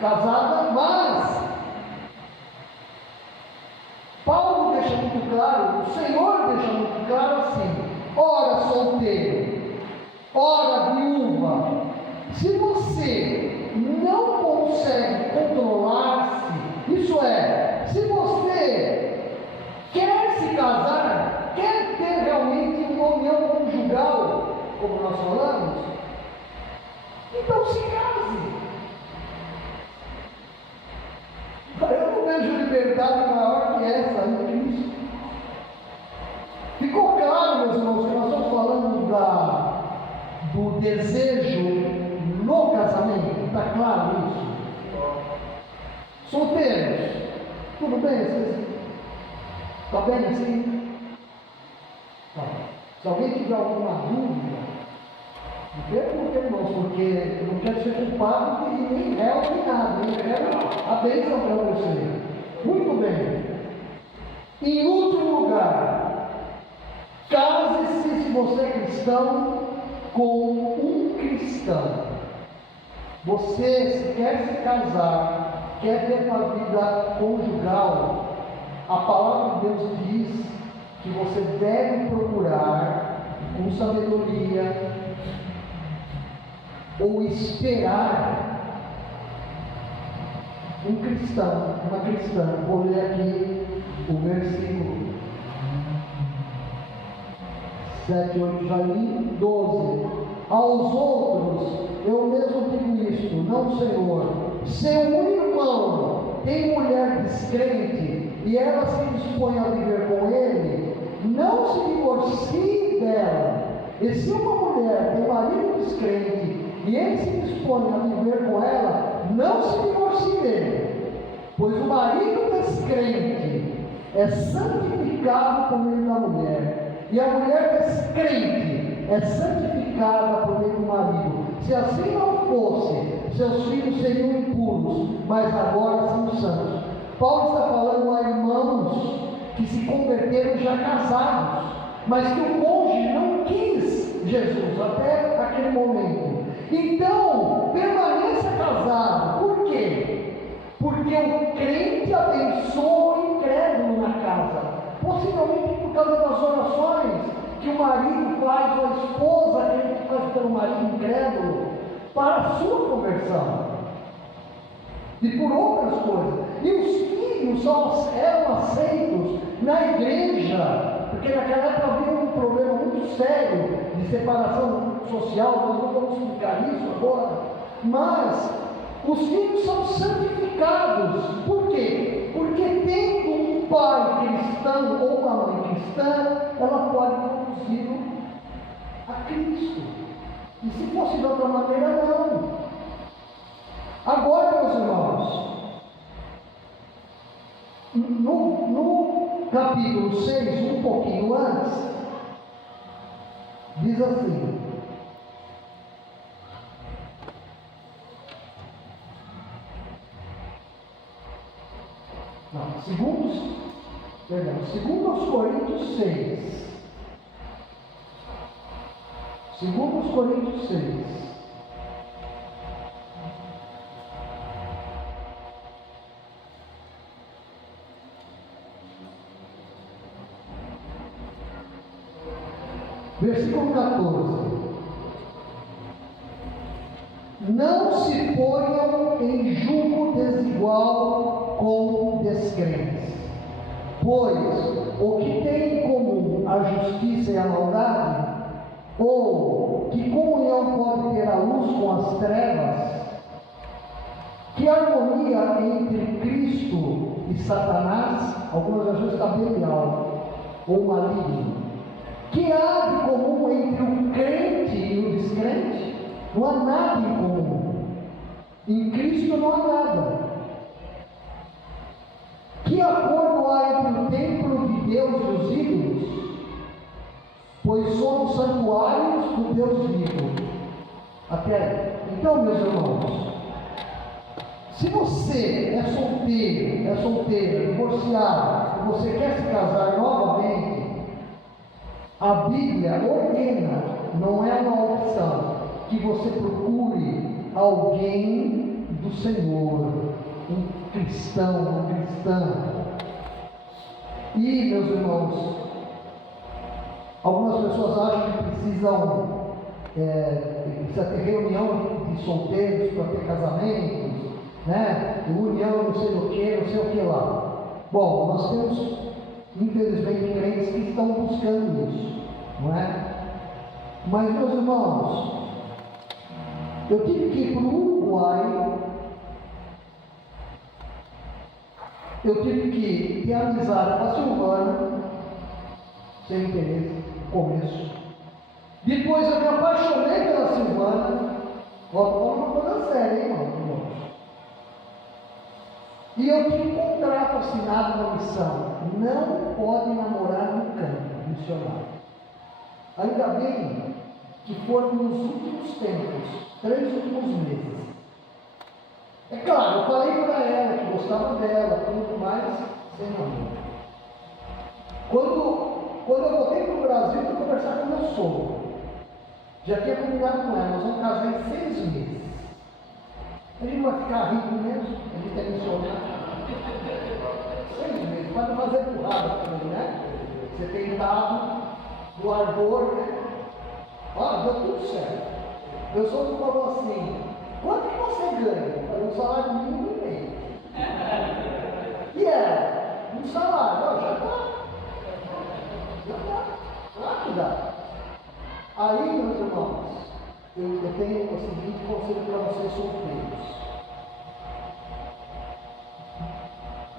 casada, mas Paulo deixa muito claro, o Senhor deixa muito claro assim: ora solteiro, ora viúva, se você não consegue controlar-se, isso é, se você quer se casar, quer ter realmente uma união conjugal, como nós falamos, então se case. Eu não vejo liberdade maior que essa em Cristo. Ficou claro, meus irmãos, que nós estamos falando do desejo no casamento? Está claro isso? Solteiros, tudo bem? Está bem assim? Tá. Se alguém tiver alguma dúvida, não pergunte, irmãos, porque eu não quero ser culpado e nem réu nem nada, nem quero a bênção para você. Muito bem. Em último lugar, case-se, se você é cristão, com um cristão. Você, se quer se casar, quer ter uma vida conjugal, a palavra de Deus diz que você deve procurar com sabedoria, ou esperar um cristão, uma cristã. Vou ler aqui o versículo 7, 8, já li, 12. Aos outros eu mesmo digo isto, não, Senhor. Se um irmão tem mulher descrente e ela se dispõe a viver com ele, não se divorcie dela. E se uma mulher tem marido descrente e ele se dispõe a viver com ela, não se divorcie dele, pois o marido descrente é santificado por meio da mulher, e a mulher descrente é santificada por meio do marido. Se assim não fosse, seus filhos seriam impuros, mas agora são santos. Paulo está falando a irmãos que se converteram já casados, mas que o cônjuge não quis Jesus até aquele momento. Então, permaneça casado. Por quê? Porque o crente abençoa o incrédulo na casa. Possivelmente por causa das orações que o marido faz, ou a esposa que faz pelo marido incrédulo, para a sua conversão. E por outras coisas. E os filhos eram aceitos na igreja, porque naquela época havia um problema muito sério de separação social. Nós não vamos explicar isso agora, mas os filhos são santificados. Por quê? Porque tendo um pai cristão ou uma mãe cristã, ela pode conduzi-lo a Cristo. E se fosse de outra maneira, não. Agora, meus irmãos, no capítulo 6, um pouquinho antes, diz assim: segundo aos Coríntios 6, segundo aos Coríntios 6, versículo 14: não se ponham em julgo desigual com descrentes, pois o que tem em comum a justiça e a maldade, ou que comunhão pode ter a luz com as trevas? Que harmonia entre Cristo e Satanás? Algumas vezes está Belial ou maligno. Que há de comum entre o crente e o descrente? Não há nada em comum. Em Cristo não há nada. Que acordo há entre o templo de Deus e os ídolos? Pois somos santuários do Deus vivo. Até aí. Então, meus irmãos, se você é solteira, divorciado, e você quer se casar novamente, a Bíblia ordena, não é uma opção, que você procure alguém do Senhor, um cristão, uma cristã. E, meus irmãos, algumas pessoas acham que precisa ter reunião de solteiros para ter casamentos, né? União não sei o que lá. Bom, nós temos, infelizmente, crentes que estão buscando isso, não é? Mas, meus irmãos, eu tive que ir para o Uruguai, eu tive que ter amizade com a Silvana, sem interesse, no começo. Depois eu me apaixonei pela Silvana. Olha uma coisa séria, hein, irmão? E eu tinha um contrato assinado na missão: não pode namorar no campo missionário. Ainda bem que foram nos últimos tempos, 3 últimos meses. É claro, eu falei para ela que gostava dela, tudo mais, sem namoro. Quando eu voltei para o Brasil, fui conversar com meu sogro. Já tinha combinado com ela, nós vamos casar em 6 meses. Ele não vai ficar rico mesmo, ele tem missionário. 6 meses, para não fazer burrada também, né? Você tem dado do ardor, né? Olha, deu tudo certo. Meu sogro falou assim: quanto que você ganha? Eu falei: um salário mínimo e meio. E ela? Um salário, já está. Claro que dá. Aí, meus irmãos, eu tenho o seguinte conselho para vocês solteiros.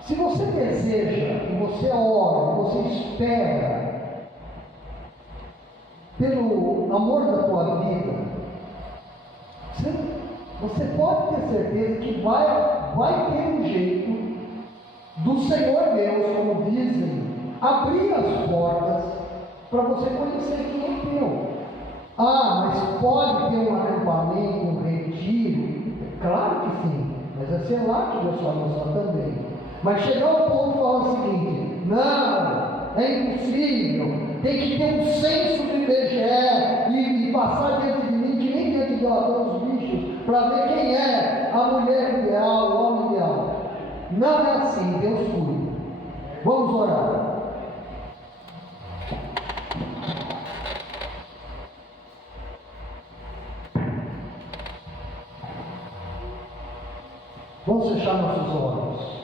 Se você deseja, e você ora, e você espera pelo amor da tua vida, você pode ter certeza que vai ter um jeito do Senhor Deus, como dizem, abrir as portas para você conhecer quem é teu. Ah, mas pode ter um acampamento, um retiro? Claro que sim, mas é ser lá que Deus falou só também. Mas chegar ao ponto de falar o seguinte: não, é impossível, tem que ter um censo do IBGE e passar diante de mim, que nem diante de os bichos, para ver quem é a mulher ideal, o homem ideal. Não é assim, Deus cuida. Vamos orar. Vamos fechar nossos olhos.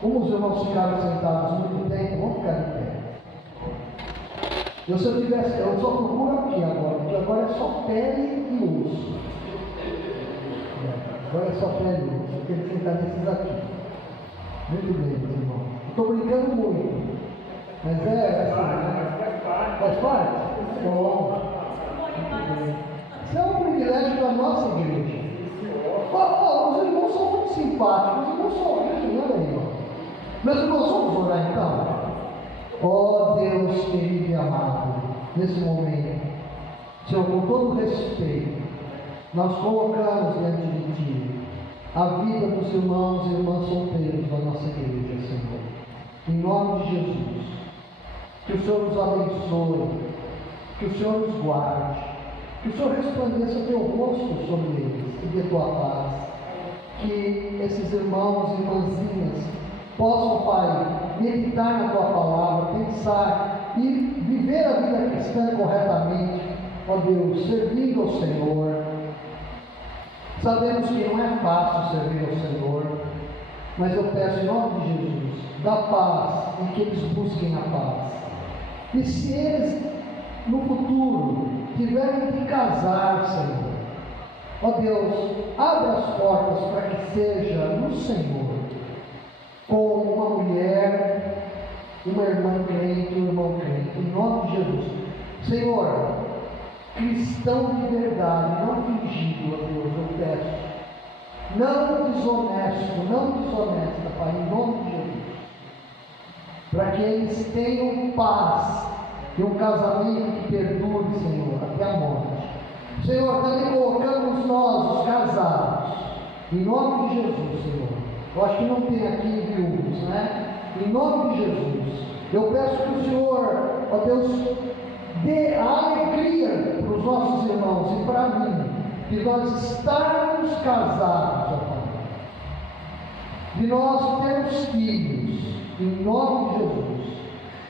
Como os irmãos ficaram sentados muito tempo, vamos ficar de pé. Eu só procuro aqui agora, porque agora é só pele e osso. Agora é só pele e osso. Eu tenho que sentar nesses aqui. Muito bem, meus irmãos. Estou brincando muito. Mas é assim, né? Faz parte? Bom. Isso é um privilégio da nossa igreja. Os irmãos são muito simpáticos, os irmãos são horríveis, olha aí, irmão. Meus irmãos, vamos orar então? Ó Deus querido e amado, nesse momento, Senhor, com todo respeito, nós colocamos diante de Ti a vida dos irmãos e irmãs solteiros da nossa igreja, Senhor. Em nome de Jesus, que o Senhor nos abençoe, que o Senhor nos guarde, que o Senhor resplandeça Teu rosto sobre eles e dê Tua paz. Que esses irmãos e irmãzinhas possam, Pai, meditar na Tua palavra, pensar e viver a vida cristã corretamente, ó Deus, servindo ao Senhor, Sabemos que não é fácil servir ao Senhor, mas eu peço em nome de Jesus, dá paz e que eles busquem a paz. E se eles no futuro tiverem de casar, Senhor, ó Deus, abre as portas para que seja no Senhor, com uma mulher, uma irmã crente, um irmão crente, em nome de Jesus. Senhor, cristão de verdade, não fingido, ó Deus, eu peço. Não desonesta, Pai, em nome de Jesus. Para que eles tenham paz e um casamento que perdure, Senhor, até a morte. Senhor, também colocamos nós, os casados, em nome de Jesus, Senhor. Eu acho que não tem aqui viúvos, né? Em nome de Jesus, eu peço que o Senhor, ó Deus, dê a alegria para os nossos irmãos e para mim, de nós estarmos casados, ó Pai, de nós termos filhos, em nome de Jesus.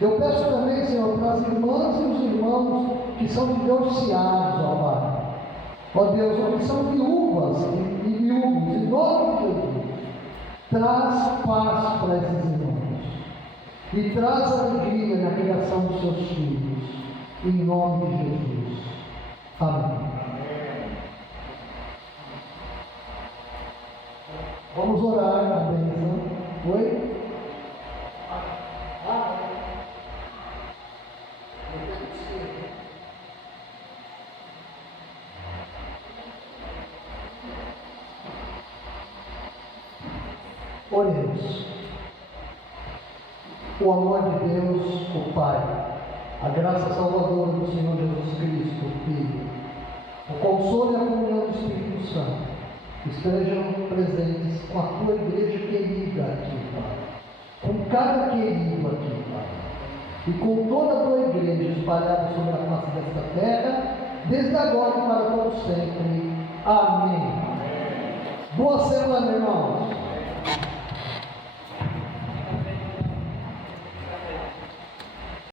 Eu peço também, Senhor, para as irmãs e os irmãos que são divorciados, ó Pai, ó Deus, ou que são viúvas e viúvos, em nome de Jesus, traz paz para esses irmãos e traz alegria na criação dos seus filhos, em nome de Jesus. Amém. Vamos orar a bênção. Oi? Oremos. O amor de Deus, o Pai, a graça salvadora do Senhor Jesus Cristo, o Filho, o consolo e a comunhão do Espírito Santo estejam presentes com a tua igreja querida aqui, Pai, com cada querido aqui, Pai, e com toda a tua igreja espalhada sobre a face desta terra, desde agora e para todo sempre. Amém. Boa semana, irmão.